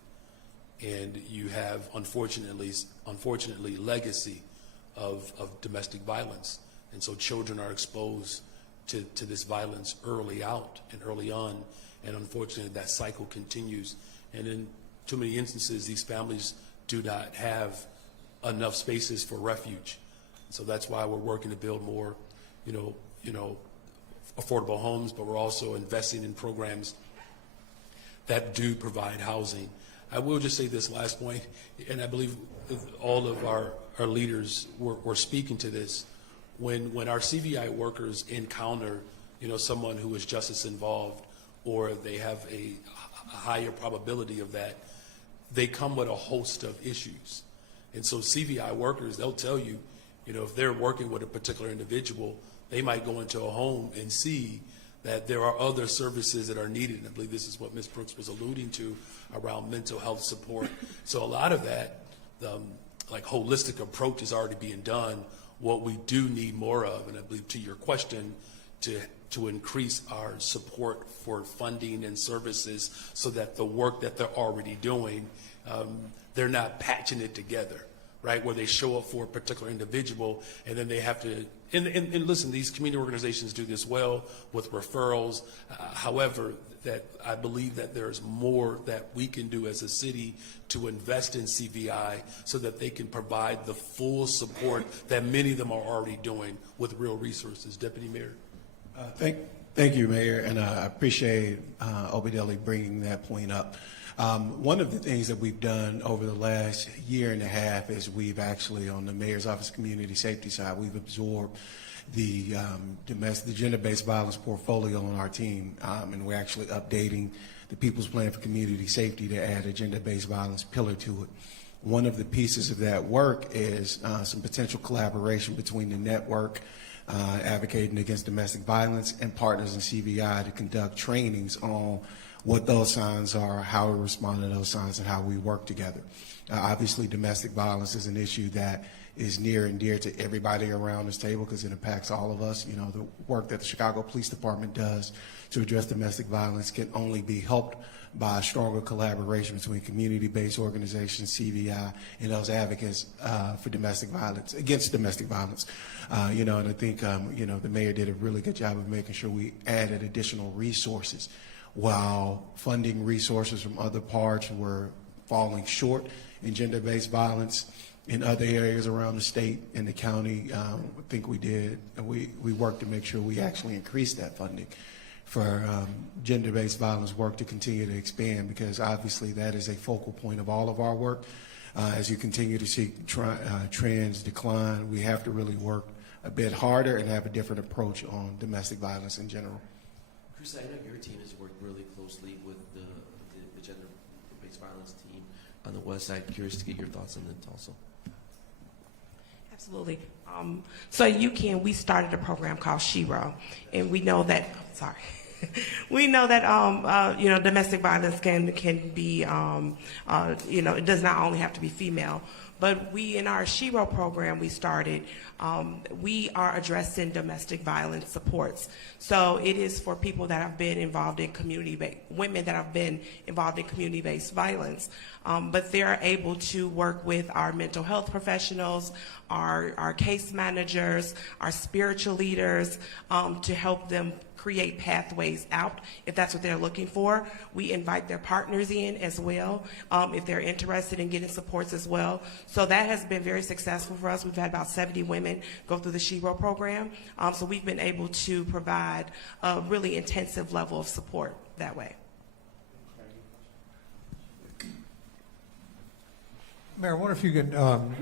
And you have, unfortunately, legacy of domestic violence. And so children are exposed to this violence early out and early on. And unfortunately, that cycle continues. And in too many instances, these families do not have enough spaces for refuge. So that's why we're working to build more, affordable homes, but we're also investing in programs that do provide housing. I will just say this last point, and I believe all of our leaders were speaking to this. When our CVI workers encounter, someone who is justice involved, or they have a higher probability of that, they come with a host of issues. And so CVI workers, they'll tell you, if they're working with a particular individual, they might go into a home and see that there are other services that are needed. And I believe this is what Ms. Brooks was alluding to around mental health support. So a lot of that, like holistic approach is already being done. What we do need more of, and I believe to your question, to increase our support for funding and services so that the work that they're already doing, they're not patching it together, right? Where they show up for a particular individual and then they have to, and listen, these community organizations do this well with referrals. However, that I believe that there's more that we can do as a city to invest in CVI so that they can provide the full support that many of them are already doing with real resources. Deputy Mayor. Thank you, Mayor, and I appreciate Obedelli bringing that point up. One of the things that we've done over the last year and a half is we've actually, on the Mayor's Office of Community Safety side, we've absorbed the gender-based violence portfolio on our team, and we're actually updating the People's Plan for Community Safety to add a gender-based violence pillar to it. One of the pieces of that work is some potential collaboration between the network advocating against domestic violence and partners in CVI to conduct trainings on what those signs are, how we respond to those signs, and how we work together. Obviously, domestic violence is an issue that is near and dear to everybody around this table because it impacts all of us. The work that the Chicago Police Department does to address domestic violence can only be helped by a stronger collaboration between community-based organizations, CVI, and those advocates for domestic violence, against domestic violence. And I think, the mayor did a really good job of making sure we added additional resources while funding resources from other parts were falling short in gender-based violence in other areas around the state and the county. I think we did, and we worked to make sure we actually increased that funding for gender-based violence work to continue to expand, because obviously that is a focal point of all of our work. As you continue to see trends decline, we have to really work a bit harder and have a different approach on domestic violence in general. Chris, I know your team has worked really closely with the gender-based violence team on the west side. Curious to get your thoughts on that also. Absolutely. So we started a program called SHERO, and we know that, we know that, domestic violence can be, it does not only have to be female, but in our SHERO program we started, we are addressing domestic violence supports. So it is for people that have been involved in women that have been involved in community-based violence, but they're able to work with our mental health professionals, our case managers, our spiritual leaders, to help them create pathways out if that's what they're looking for. We invite their partners in as well if they're interested in getting supports as well. So that has been very successful for us. We've had about 70 women go through the SHERO program. So we've been able to provide a really intensive level of support that way. Mayor, I wonder if you can,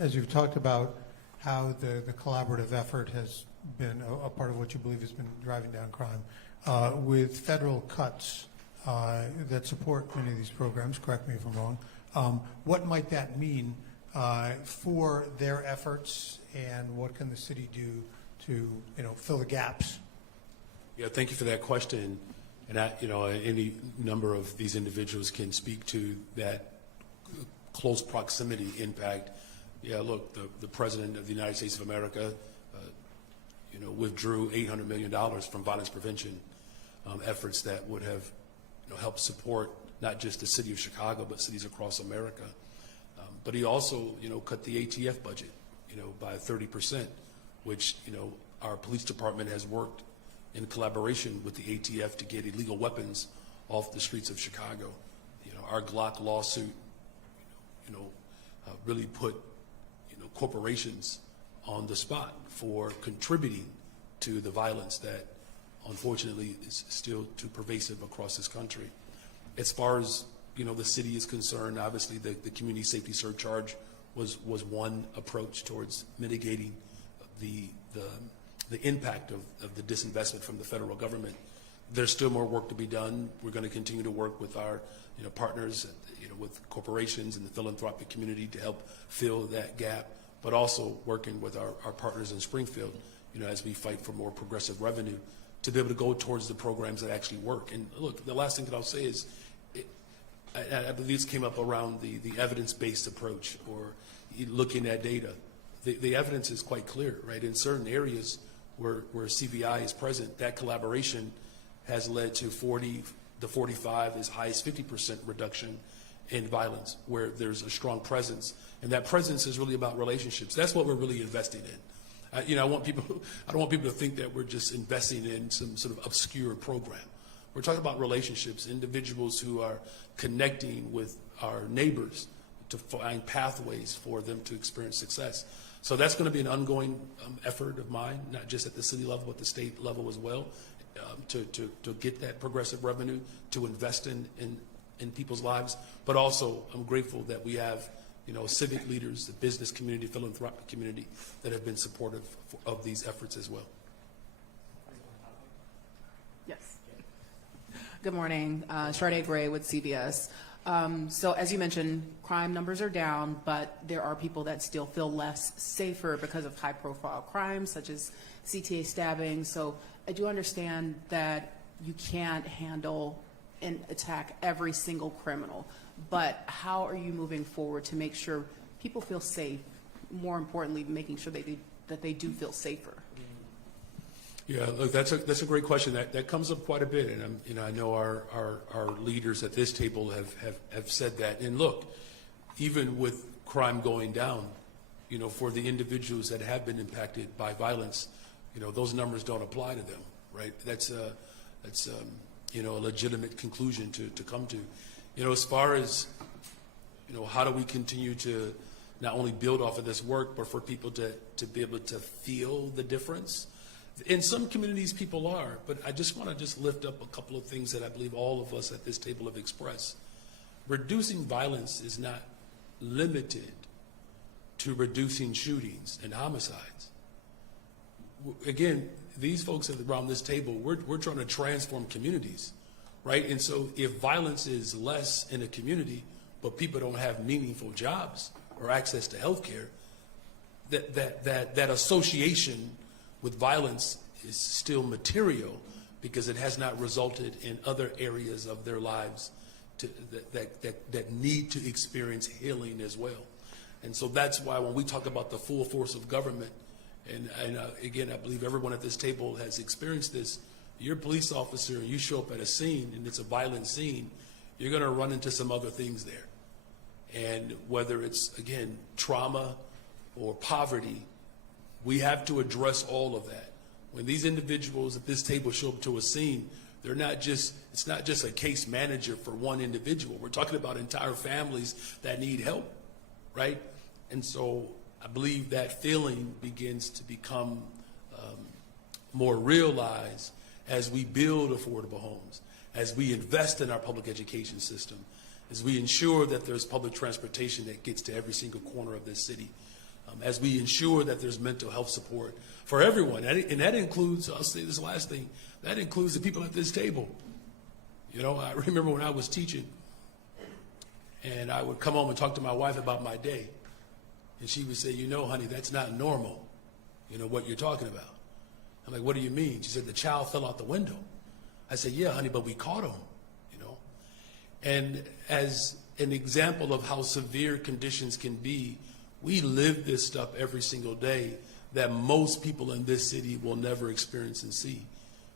as you've talked about how the collaborative effort has been a part of what you believe has been driving down crime, with federal cuts that support many of these programs, correct me if I'm wrong, what might that mean for their efforts, and what can the city do to fill the gaps? Yeah, thank you for that question. And any number of these individuals can speak to that close proximity impact. Yeah, look, the President of the United States of America, withdrew $800 million from violence prevention efforts that would have helped support not just the city of Chicago, but cities across America. But he also, cut the ATF budget, by 30%, which, our police department has worked in collaboration with the ATF to get illegal weapons off the streets of Chicago. Our Glock lawsuit, really put, corporations on the spot for contributing to the violence that unfortunately, is still too pervasive across this country. As far as the city is concerned, obviously the community safety surcharge was one approach towards mitigating the impact of the disinvestment from the federal government. There's still more work to be done. We're going to continue to work with our partners, with corporations and the philanthropic community to help fill that gap, but also working with our partners in Springfield, as we fight for more progressive revenue to be able to go towards the programs that actually work. And look, the last thing that I'll say is, I believe this came up around the evidence-based approach or looking at data. The evidence is quite clear, right? In certain areas where CVI is present, that collaboration has led to 40 to 45, as high as 50% reduction in violence, where there's a strong presence. And that presence is really about relationships. That's what we're really investing in. I don't want people to think that we're just investing in some sort of obscure program. We're talking about relationships, individuals who are connecting with our neighbors to find pathways for them to experience success. So that's going to be an ongoing effort of mine, not just at the city level, but the state level as well, to get that progressive revenue, to invest in people's lives. But also, I'm grateful that we have civic leaders, the business community, philanthropic community that have been supportive of these efforts as well. Yes. Good morning. Sharday Gray with CBS. So as you mentioned, crime numbers are down, but there are people that still feel less safer because of high-profile crimes, such as CTA stabbing. So I do understand that you can't handle and attack every single criminal, but how are you moving forward to make sure people feel safe? More importantly, making sure that they do feel safer. Yeah, look, that's a great question. That comes up quite a bit, and I know our leaders at this table have said that. And look, even with crime going down, for the individuals that have been impacted by violence, those numbers don't apply to them, right? That's a legitimate conclusion to come to. As far as how do we continue to not only build off of this work, but for people to be able to feel the difference. In some communities, people are, but I just want to lift up a couple of things that I believe all of us at this table have expressed. Reducing violence is not limited to reducing shootings and homicides. Again, these folks around this table, we're trying to transform communities, right? And so if violence is less in a community, but people don't have meaningful jobs or access to health care, that association with violence is still material because it has not resulted in other areas of their lives that need to experience healing as well. And so that's why when we talk about the full force of government, and again, I believe everyone at this table has experienced this, you're a police officer and you show up at a scene and it's a violent scene, you're going to run into some other things there. And whether it's, again, trauma or poverty, we have to address all of that. When these individuals at this table show up to a scene, it's not just a case manager for one individual. We're talking about entire families that need help, right? And so I believe that feeling begins to become more realized as we build affordable homes, as we invest in our public education system, as we ensure that there's public transportation that gets to every single corner of this city, as we ensure that there's mental health support for everyone. And that includes, I'll say this last thing, that includes the people at this table. I remember when I was teaching, and I would come home and talk to my wife about my day. And she would say, honey, that's not normal, what you're talking about. I'm like, what do you mean? She said, the child fell out the window. I said, yeah, honey, but we caught him, And as an example of how severe conditions can be, we live this stuff every single day that most people in this city will never experience and see.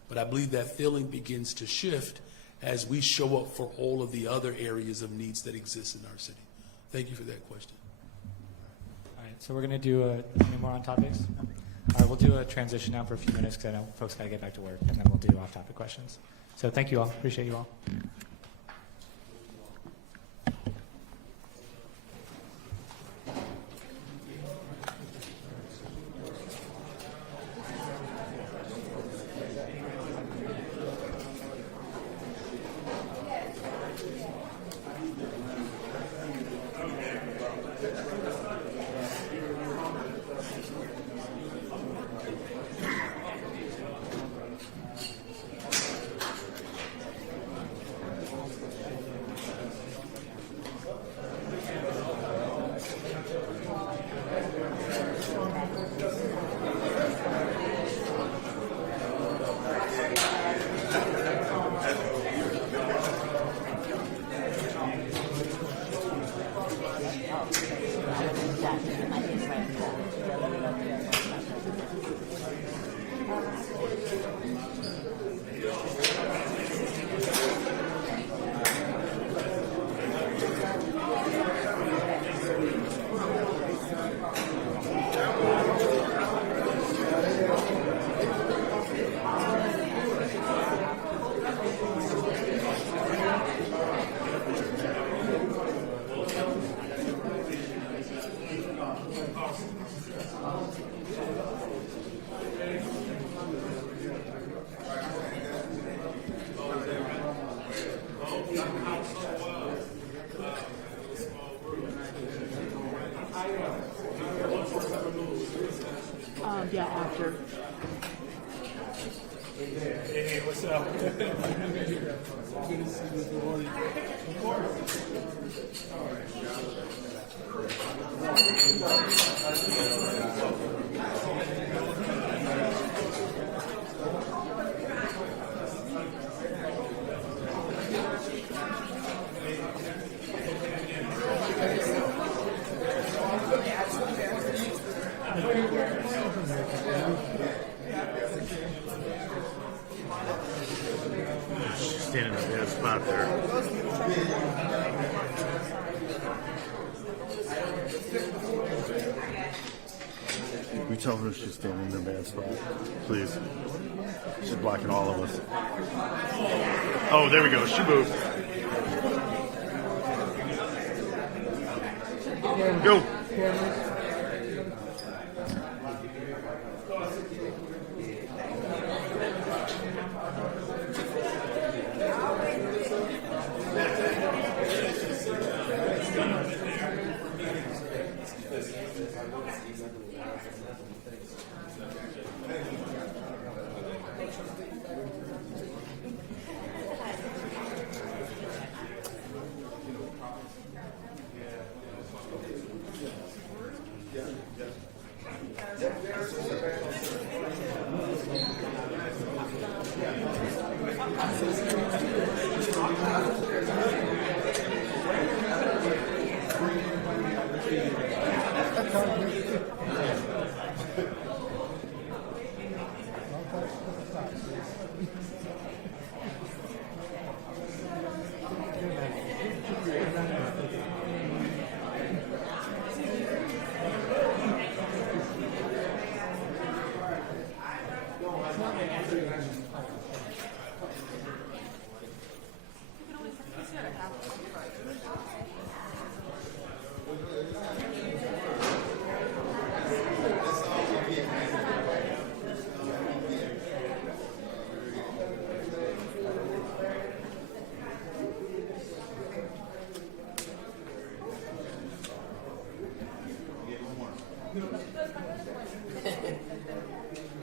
But I believe that feeling begins to shift as we show up for all of the other areas of needs that exist in our city. Thank you for that question. All right, so we're going to do any more on topics? All right, we'll do a transition now for a few minutes because I know folks got to get back to work, and then we'll do off-topic questions. So thank you all. Appreciate you all. Yeah, after. Hey, what's up? Standing in a bad spot there. We tell her she's standing in a bad spot, please. She's blocking all of us. Oh, there we go. She moved. Go.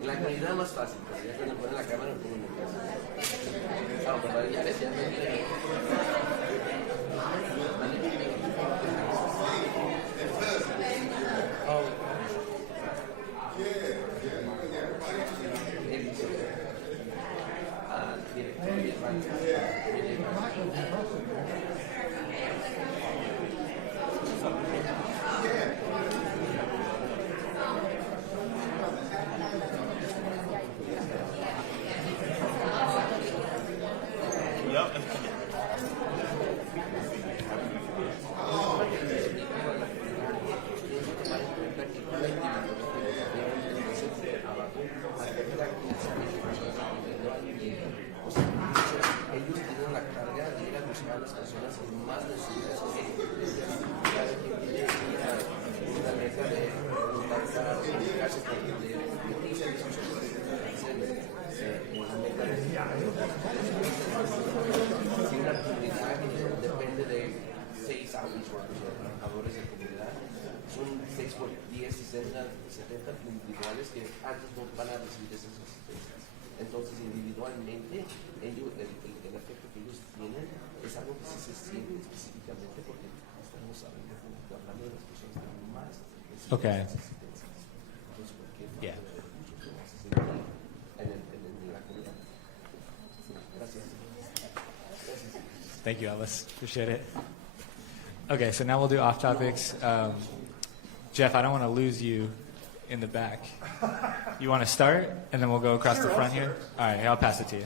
En la comunidad más fácil, porque ya cuando ponen la cámara me pongo nervioso. No, pero ya ves, ya me... Ellos tienen la carga de ir a buscar a las personas más necesitadas. Una meta de comunicarse depende de 6 outreach workers o trabajadores de comunidad. Son 6 por 10, 60, 70 individuales que antes no van a recibir esas asistencias. Entonces, individualmente, ellos, el efecto que ellos tienen es algo que sí se siente específicamente porque estamos hablando de las personas que más necesitan Okay. asistencia. Entonces, cualquier Yeah. en la comunidad. Gracias. Thank you, Ellis. Appreciate it. Okay, so now we'll do off topics. Jeff, I don't want to lose you in the back. You want to start, and then we'll go across the front here? All right, I'll pass it to you.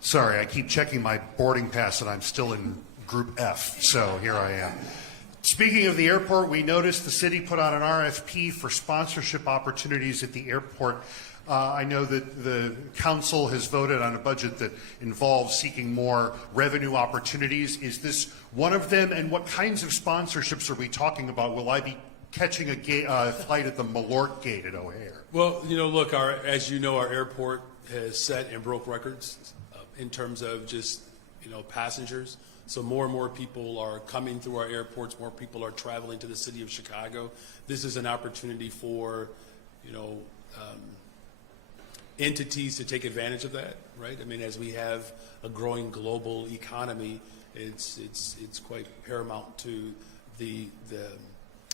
Sorry, I keep checking my boarding pass and I'm still in Group F, so here I am. Speaking of the airport, we noticed the city put out an RFP for sponsorship opportunities at the airport. I know that the council has voted on a budget that involves seeking more revenue opportunities. Is this one of them, and what kinds of sponsorships are we talking about? Will I be catching a flight at the Malort Gate at O'Hare? Well, look, as you know, our airport has set and broke records in terms of just, passengers. So more and more people are coming through our airports, more people are traveling to the city of Chicago. This is an opportunity for, entities to take advantage of that, right? I mean, as we have a growing global economy, it's quite paramount to the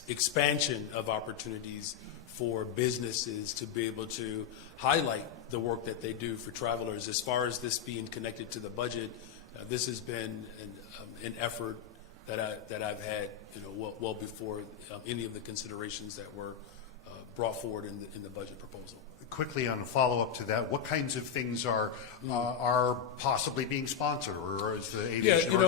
expansion of opportunities for businesses to be able to highlight the work that they do for travelers. As far as this being connected to the budget, this has been an effort that I've had, well before any of the considerations that were brought forward in the budget proposal. Quickly on a follow-up to that, what kinds of things are possibly being sponsored, or is the aviation?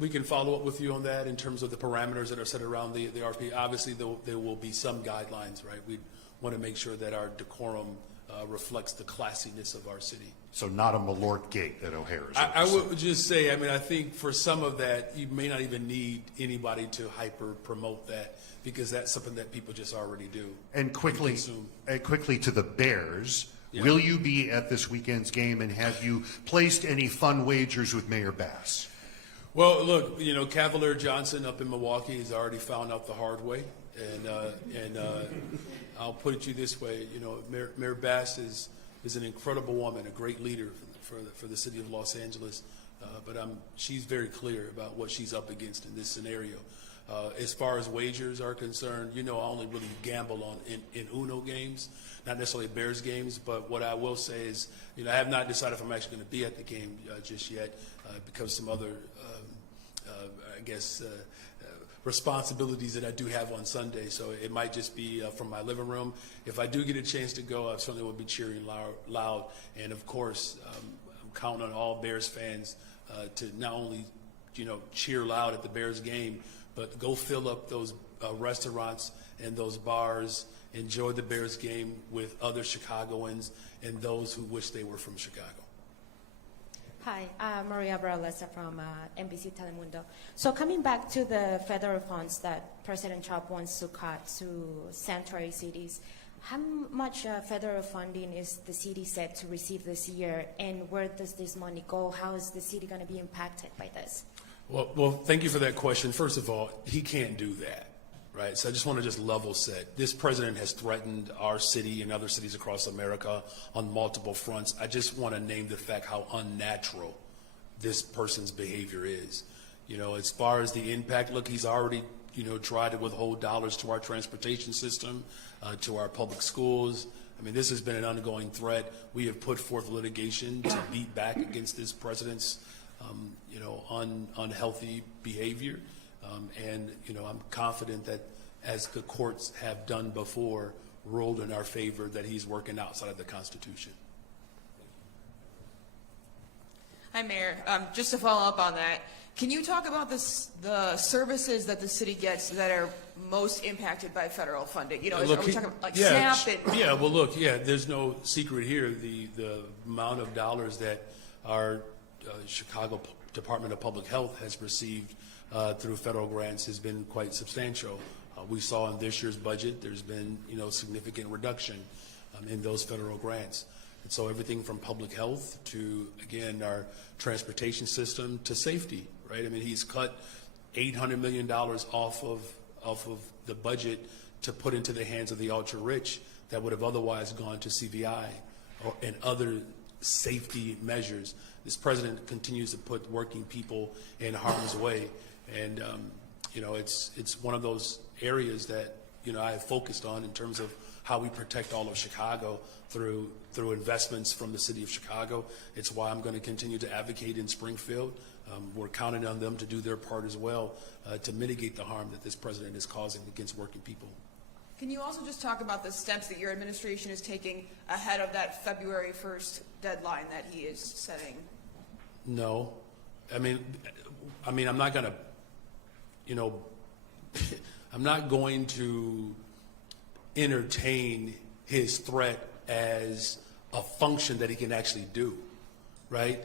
We can follow up with you on that in terms of the parameters that are set around the RP. Obviously, there will be some guidelines, right? We want to make sure that our decorum reflects the classiness of our city. So not a Malort gate at O'Hare. I would just say, I think for some of that, you may not even need anybody to hyper promote that, because that's something that people just already do. And quickly to the Bears, will you be at this weekend's game, and have you placed any fun wagers with Mayor Bass? Well, look, Cavalier Johnson up in Milwaukee has already found out the hard way, and I'll put it to you this way: Mayor Bass is an incredible woman, a great leader for the city of Los Angeles, but she's very clear about what she's up against in this scenario. As far as wagers are concerned, I only really gamble on in Uno games, not necessarily Bears games. But what I will say is, I have not decided if I'm actually going to be at the game just yet, because some other, responsibilities that I do have on Sunday. So it might just be from my living room. If I do get a chance to go, I certainly will be cheering loud. And of course, I'm counting on all Bears fans to not only, cheer loud at the Bears game, but go fill up those restaurants and those bars, enjoy the Bears game with other Chicagoans and those who wish they were from Chicago. Hi, Maria Baralesa from NBC Telemundo. So coming back to the federal funds that President Trump wants to cut to sanctuary cities, how much federal funding is the city set to receive this year, and where does this money go? How is the city going to be impacted by this? Well, thank you for that question. First of all, he can't do that, right? So I just want to just level set. This president has threatened our city and other cities across America on multiple fronts. I just want to name the fact how unnatural this person's behavior is. As far as the impact, look, he's already, tried to withhold dollars to our transportation system, to our public schools. I mean, this has been an ongoing threat. We have put forth litigation to beat back against this president's unhealthy behavior. And I'm confident that, as the courts have done before, ruled in our favor, that he's working outside of the Constitution. Hi, Mayor. Just to follow up on that, can you talk about the services that the city gets that are most impacted by federal funding? Are we talking like SNAP? There's no secret here. The amount of dollars that our Chicago Department of Public Health has received through federal grants has been quite substantial. We saw in this year's budget there's been significant reduction in those federal grants. And so everything from public health to, again, our transportation system to safety, right? I mean, he's cut $800 million off of the budget to put into the hands of the ultra-rich that would have otherwise gone to CVI and other safety measures. This president continues to put working people in harm's way, and it's one of those areas that I have focused on in terms of how we protect all of Chicago through investments from the city of Chicago. It's why I'm going to continue to advocate in Springfield. We're counting on them to do their part as well to mitigate the harm that this president is causing against working people. Can you also just talk about the steps that your administration is taking ahead of that February 1st deadline that he is setting? No. I mean, I'm not going to, I'm not going to entertain his threat as a function that he can actually do, right?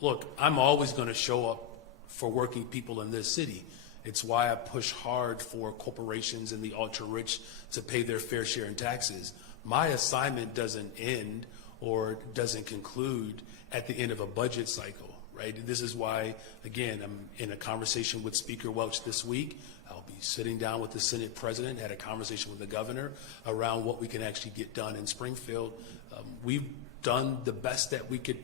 Look, I'm always going to show up for working people in this city. It's why I push hard for corporations and the ultra-rich to pay their fair share in taxes. My assignment doesn't end or doesn't conclude at the end of a budget cycle, right? And this is why, again, I'm in a conversation with Speaker Welch this week. I'll be sitting down with the Senate President, had a conversation with the governor around what we can actually get done in Springfield. We've done the best that we could.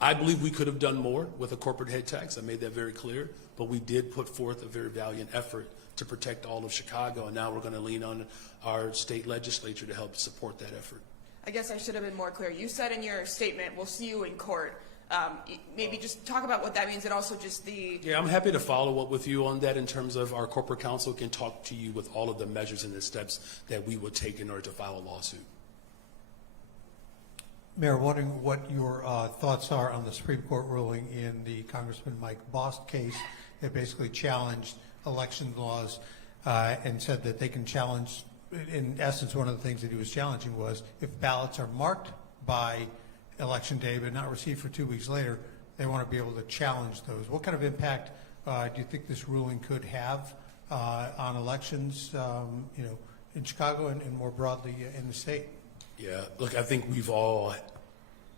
I believe we could have done more with a corporate head tax. I made that very clear, but we did put forth a very valiant effort to protect all of Chicago, and now we're going to lean on our state legislature to help support that effort. I guess I should have been more clear. You said in your statement, we'll see you in court. Maybe just talk about what that means, and also just the... Yeah, I'm happy to follow up with you on that in terms of our corporate counsel can talk to you with all of the measures and the steps that we would take in order to file a lawsuit. Mayor, wondering what your thoughts are on the Supreme Court ruling in the Congressman Mike Bost case that basically challenged election laws and said that they can challenge, in essence, one of the things that he was challenging was if ballots are marked by Election Day but not received for 2 weeks later, they want to be able to challenge those. What kind of impact do you think this ruling could have on elections, in Chicago and more broadly in the state? Yeah, look, I think we've all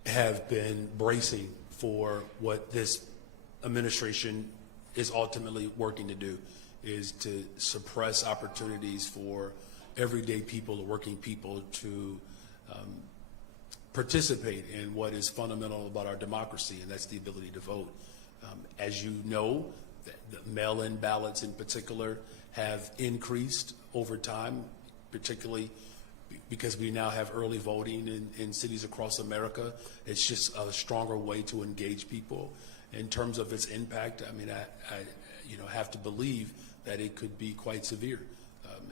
have been bracing for what this administration is ultimately working to do, is to suppress opportunities for everyday people, or working people, to participate in what is fundamental about our democracy, and that's the ability to vote. As you know, the mail-in ballots in particular have increased over time, particularly because we now have early voting in cities across America. It's just a stronger way to engage people. In terms of its impact, I mean, I have to believe that it could be quite severe.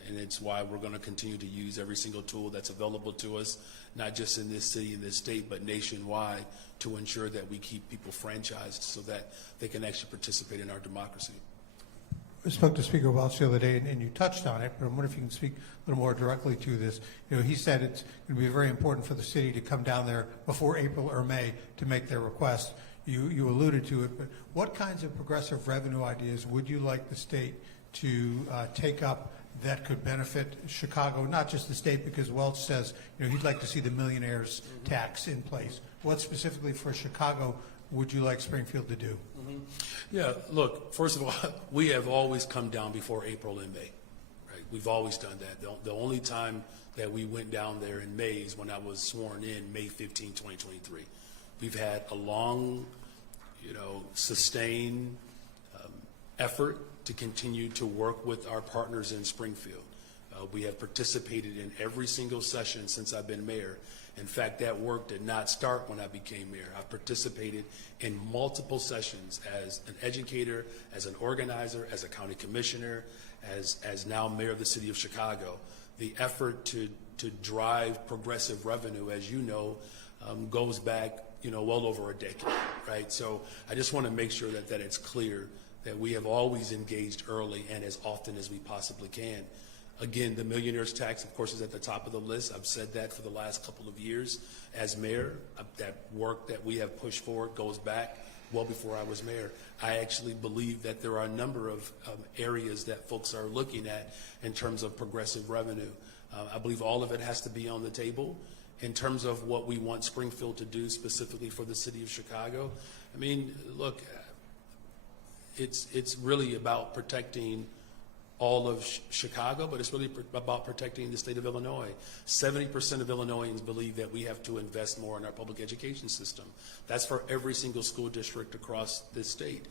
And it's why we're going to continue to use every single tool that's available to us, not just in this city and this state, but nationwide, to ensure that we keep people franchised so that they can actually participate in our democracy. I spoke to Speaker Welch the other day, and you touched on it, but I'm wondering if you can speak a little more directly to this. He said it's going to be very important for the city to come down there before April or May to make their request. You alluded to it, but what kinds of progressive revenue ideas would you like the state to take up that could benefit Chicago, not just the state, because Welch says he'd like to see the millionaires tax in place. What specifically for Chicago would you like Springfield to do? Yeah, look, first of all, we have always come down before April and May, right? We've always done that. The only time that we went down there in May is when I was sworn in, May 15, 2023. We've had a long, sustained effort to continue to work with our partners in Springfield. We have participated in every single session since I've been mayor. In fact, that work did not start when I became mayor. I've participated in multiple sessions as an educator, as an organizer, as a county commissioner, as now mayor of the city of Chicago. The effort to drive progressive revenue, as you know, goes back well over a decade, right? So I just want to make sure that it's clear that we have always engaged early and as often as we possibly can. Again, the millionaire's tax, of course, is at the top of the list. I've said that for the last couple of years as mayor. That work that we have pushed forward goes back well before I was mayor. I actually believe that there are a number of areas that folks are looking at in terms of progressive revenue. I believe all of it has to be on the table. In terms of what we want Springfield to do specifically for the city of Chicago, I mean, look, it's really about protecting all of Chicago, but it's really about protecting the state of Illinois. 70% of Illinoisans believe that we have to invest more in our public education system. That's for every single school district across this state.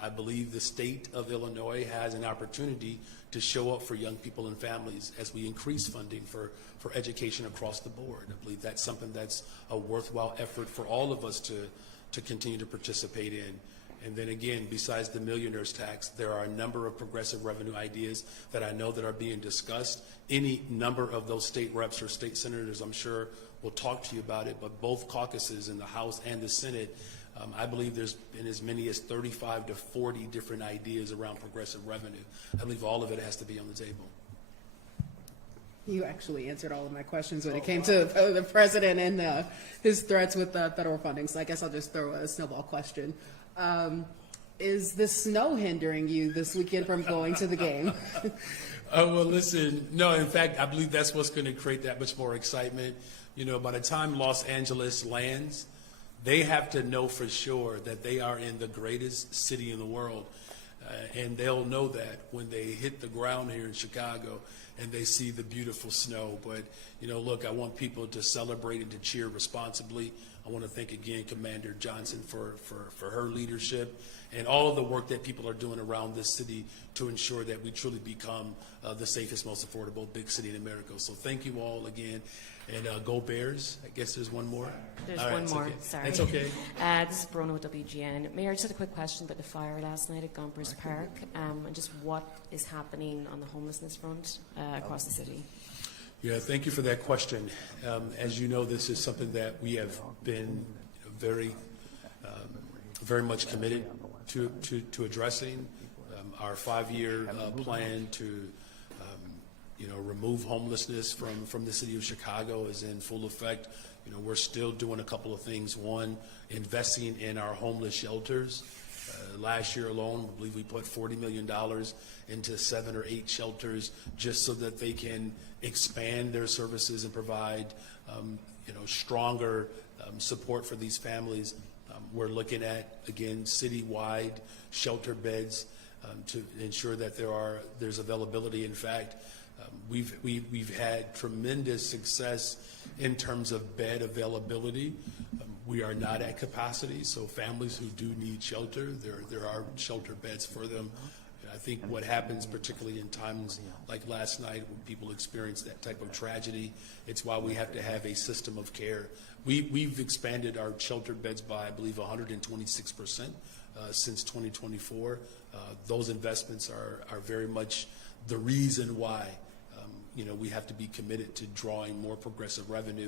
I believe the state of Illinois has an opportunity to show up for young people and families as we increase funding for education across the board. I believe that's something that's a worthwhile effort for all of us to continue to participate in. And then again, besides the millionaire's tax, there are a number of progressive revenue ideas that I know that are being discussed. Any number of those state reps or state senators, I'm sure, will talk to you about it, but both caucuses in the House and the Senate, I believe there's been as many as 35 to 40 different ideas around progressive revenue. I believe all of it has to be on the table. You actually answered all of my questions when it came to the president and his threats with federal funding, so I guess I'll just throw a snowball question. Is the snow hindering you this weekend from going to the game? Oh, well, listen, no, in fact, I believe that's what's going to create that much more excitement. By the time Los Angeles lands, they have to know for sure that they are in the greatest city in the world. And they'll know that when they hit the ground here in Chicago and they see the beautiful snow. But, look, I want people to celebrate and to cheer responsibly. I want to thank again Commander Johnson for her leadership and all of the work that people are doing around this city to ensure that we truly become the safest, most affordable big city in America. So thank you all again. And go Bears. I guess there's one more. There's All right, one it's more. okay. Sorry. It's okay. This is Bruno with WGN. Mayor, just had a quick question about the fire last night at Gompers Park, and just what is happening on the homelessness front across the city. Yeah, thank you for that question. As you know, this is something that we have been very much committed to addressing. Our 5-year plan to remove homelessness from the city of Chicago is in full effect. We're still doing a couple of things. One, investing in our homeless shelters. Last year alone, I believe we put $40 million into 7 or 8 shelters just so that they can expand their services and provide, stronger support for these families. We're looking at, again, citywide shelter beds to ensure that there's availability. In fact, we've had tremendous success in terms of bed availability. We are not at capacity, so families who do need shelter, there are shelter beds for them. And I think what happens, particularly in times like last night when people experience that type of tragedy, it's why we have to have a system of care. We've expanded our shelter beds by, I believe, 126% since 2024. Those investments are very much the reason why we have to be committed to drawing more progressive revenue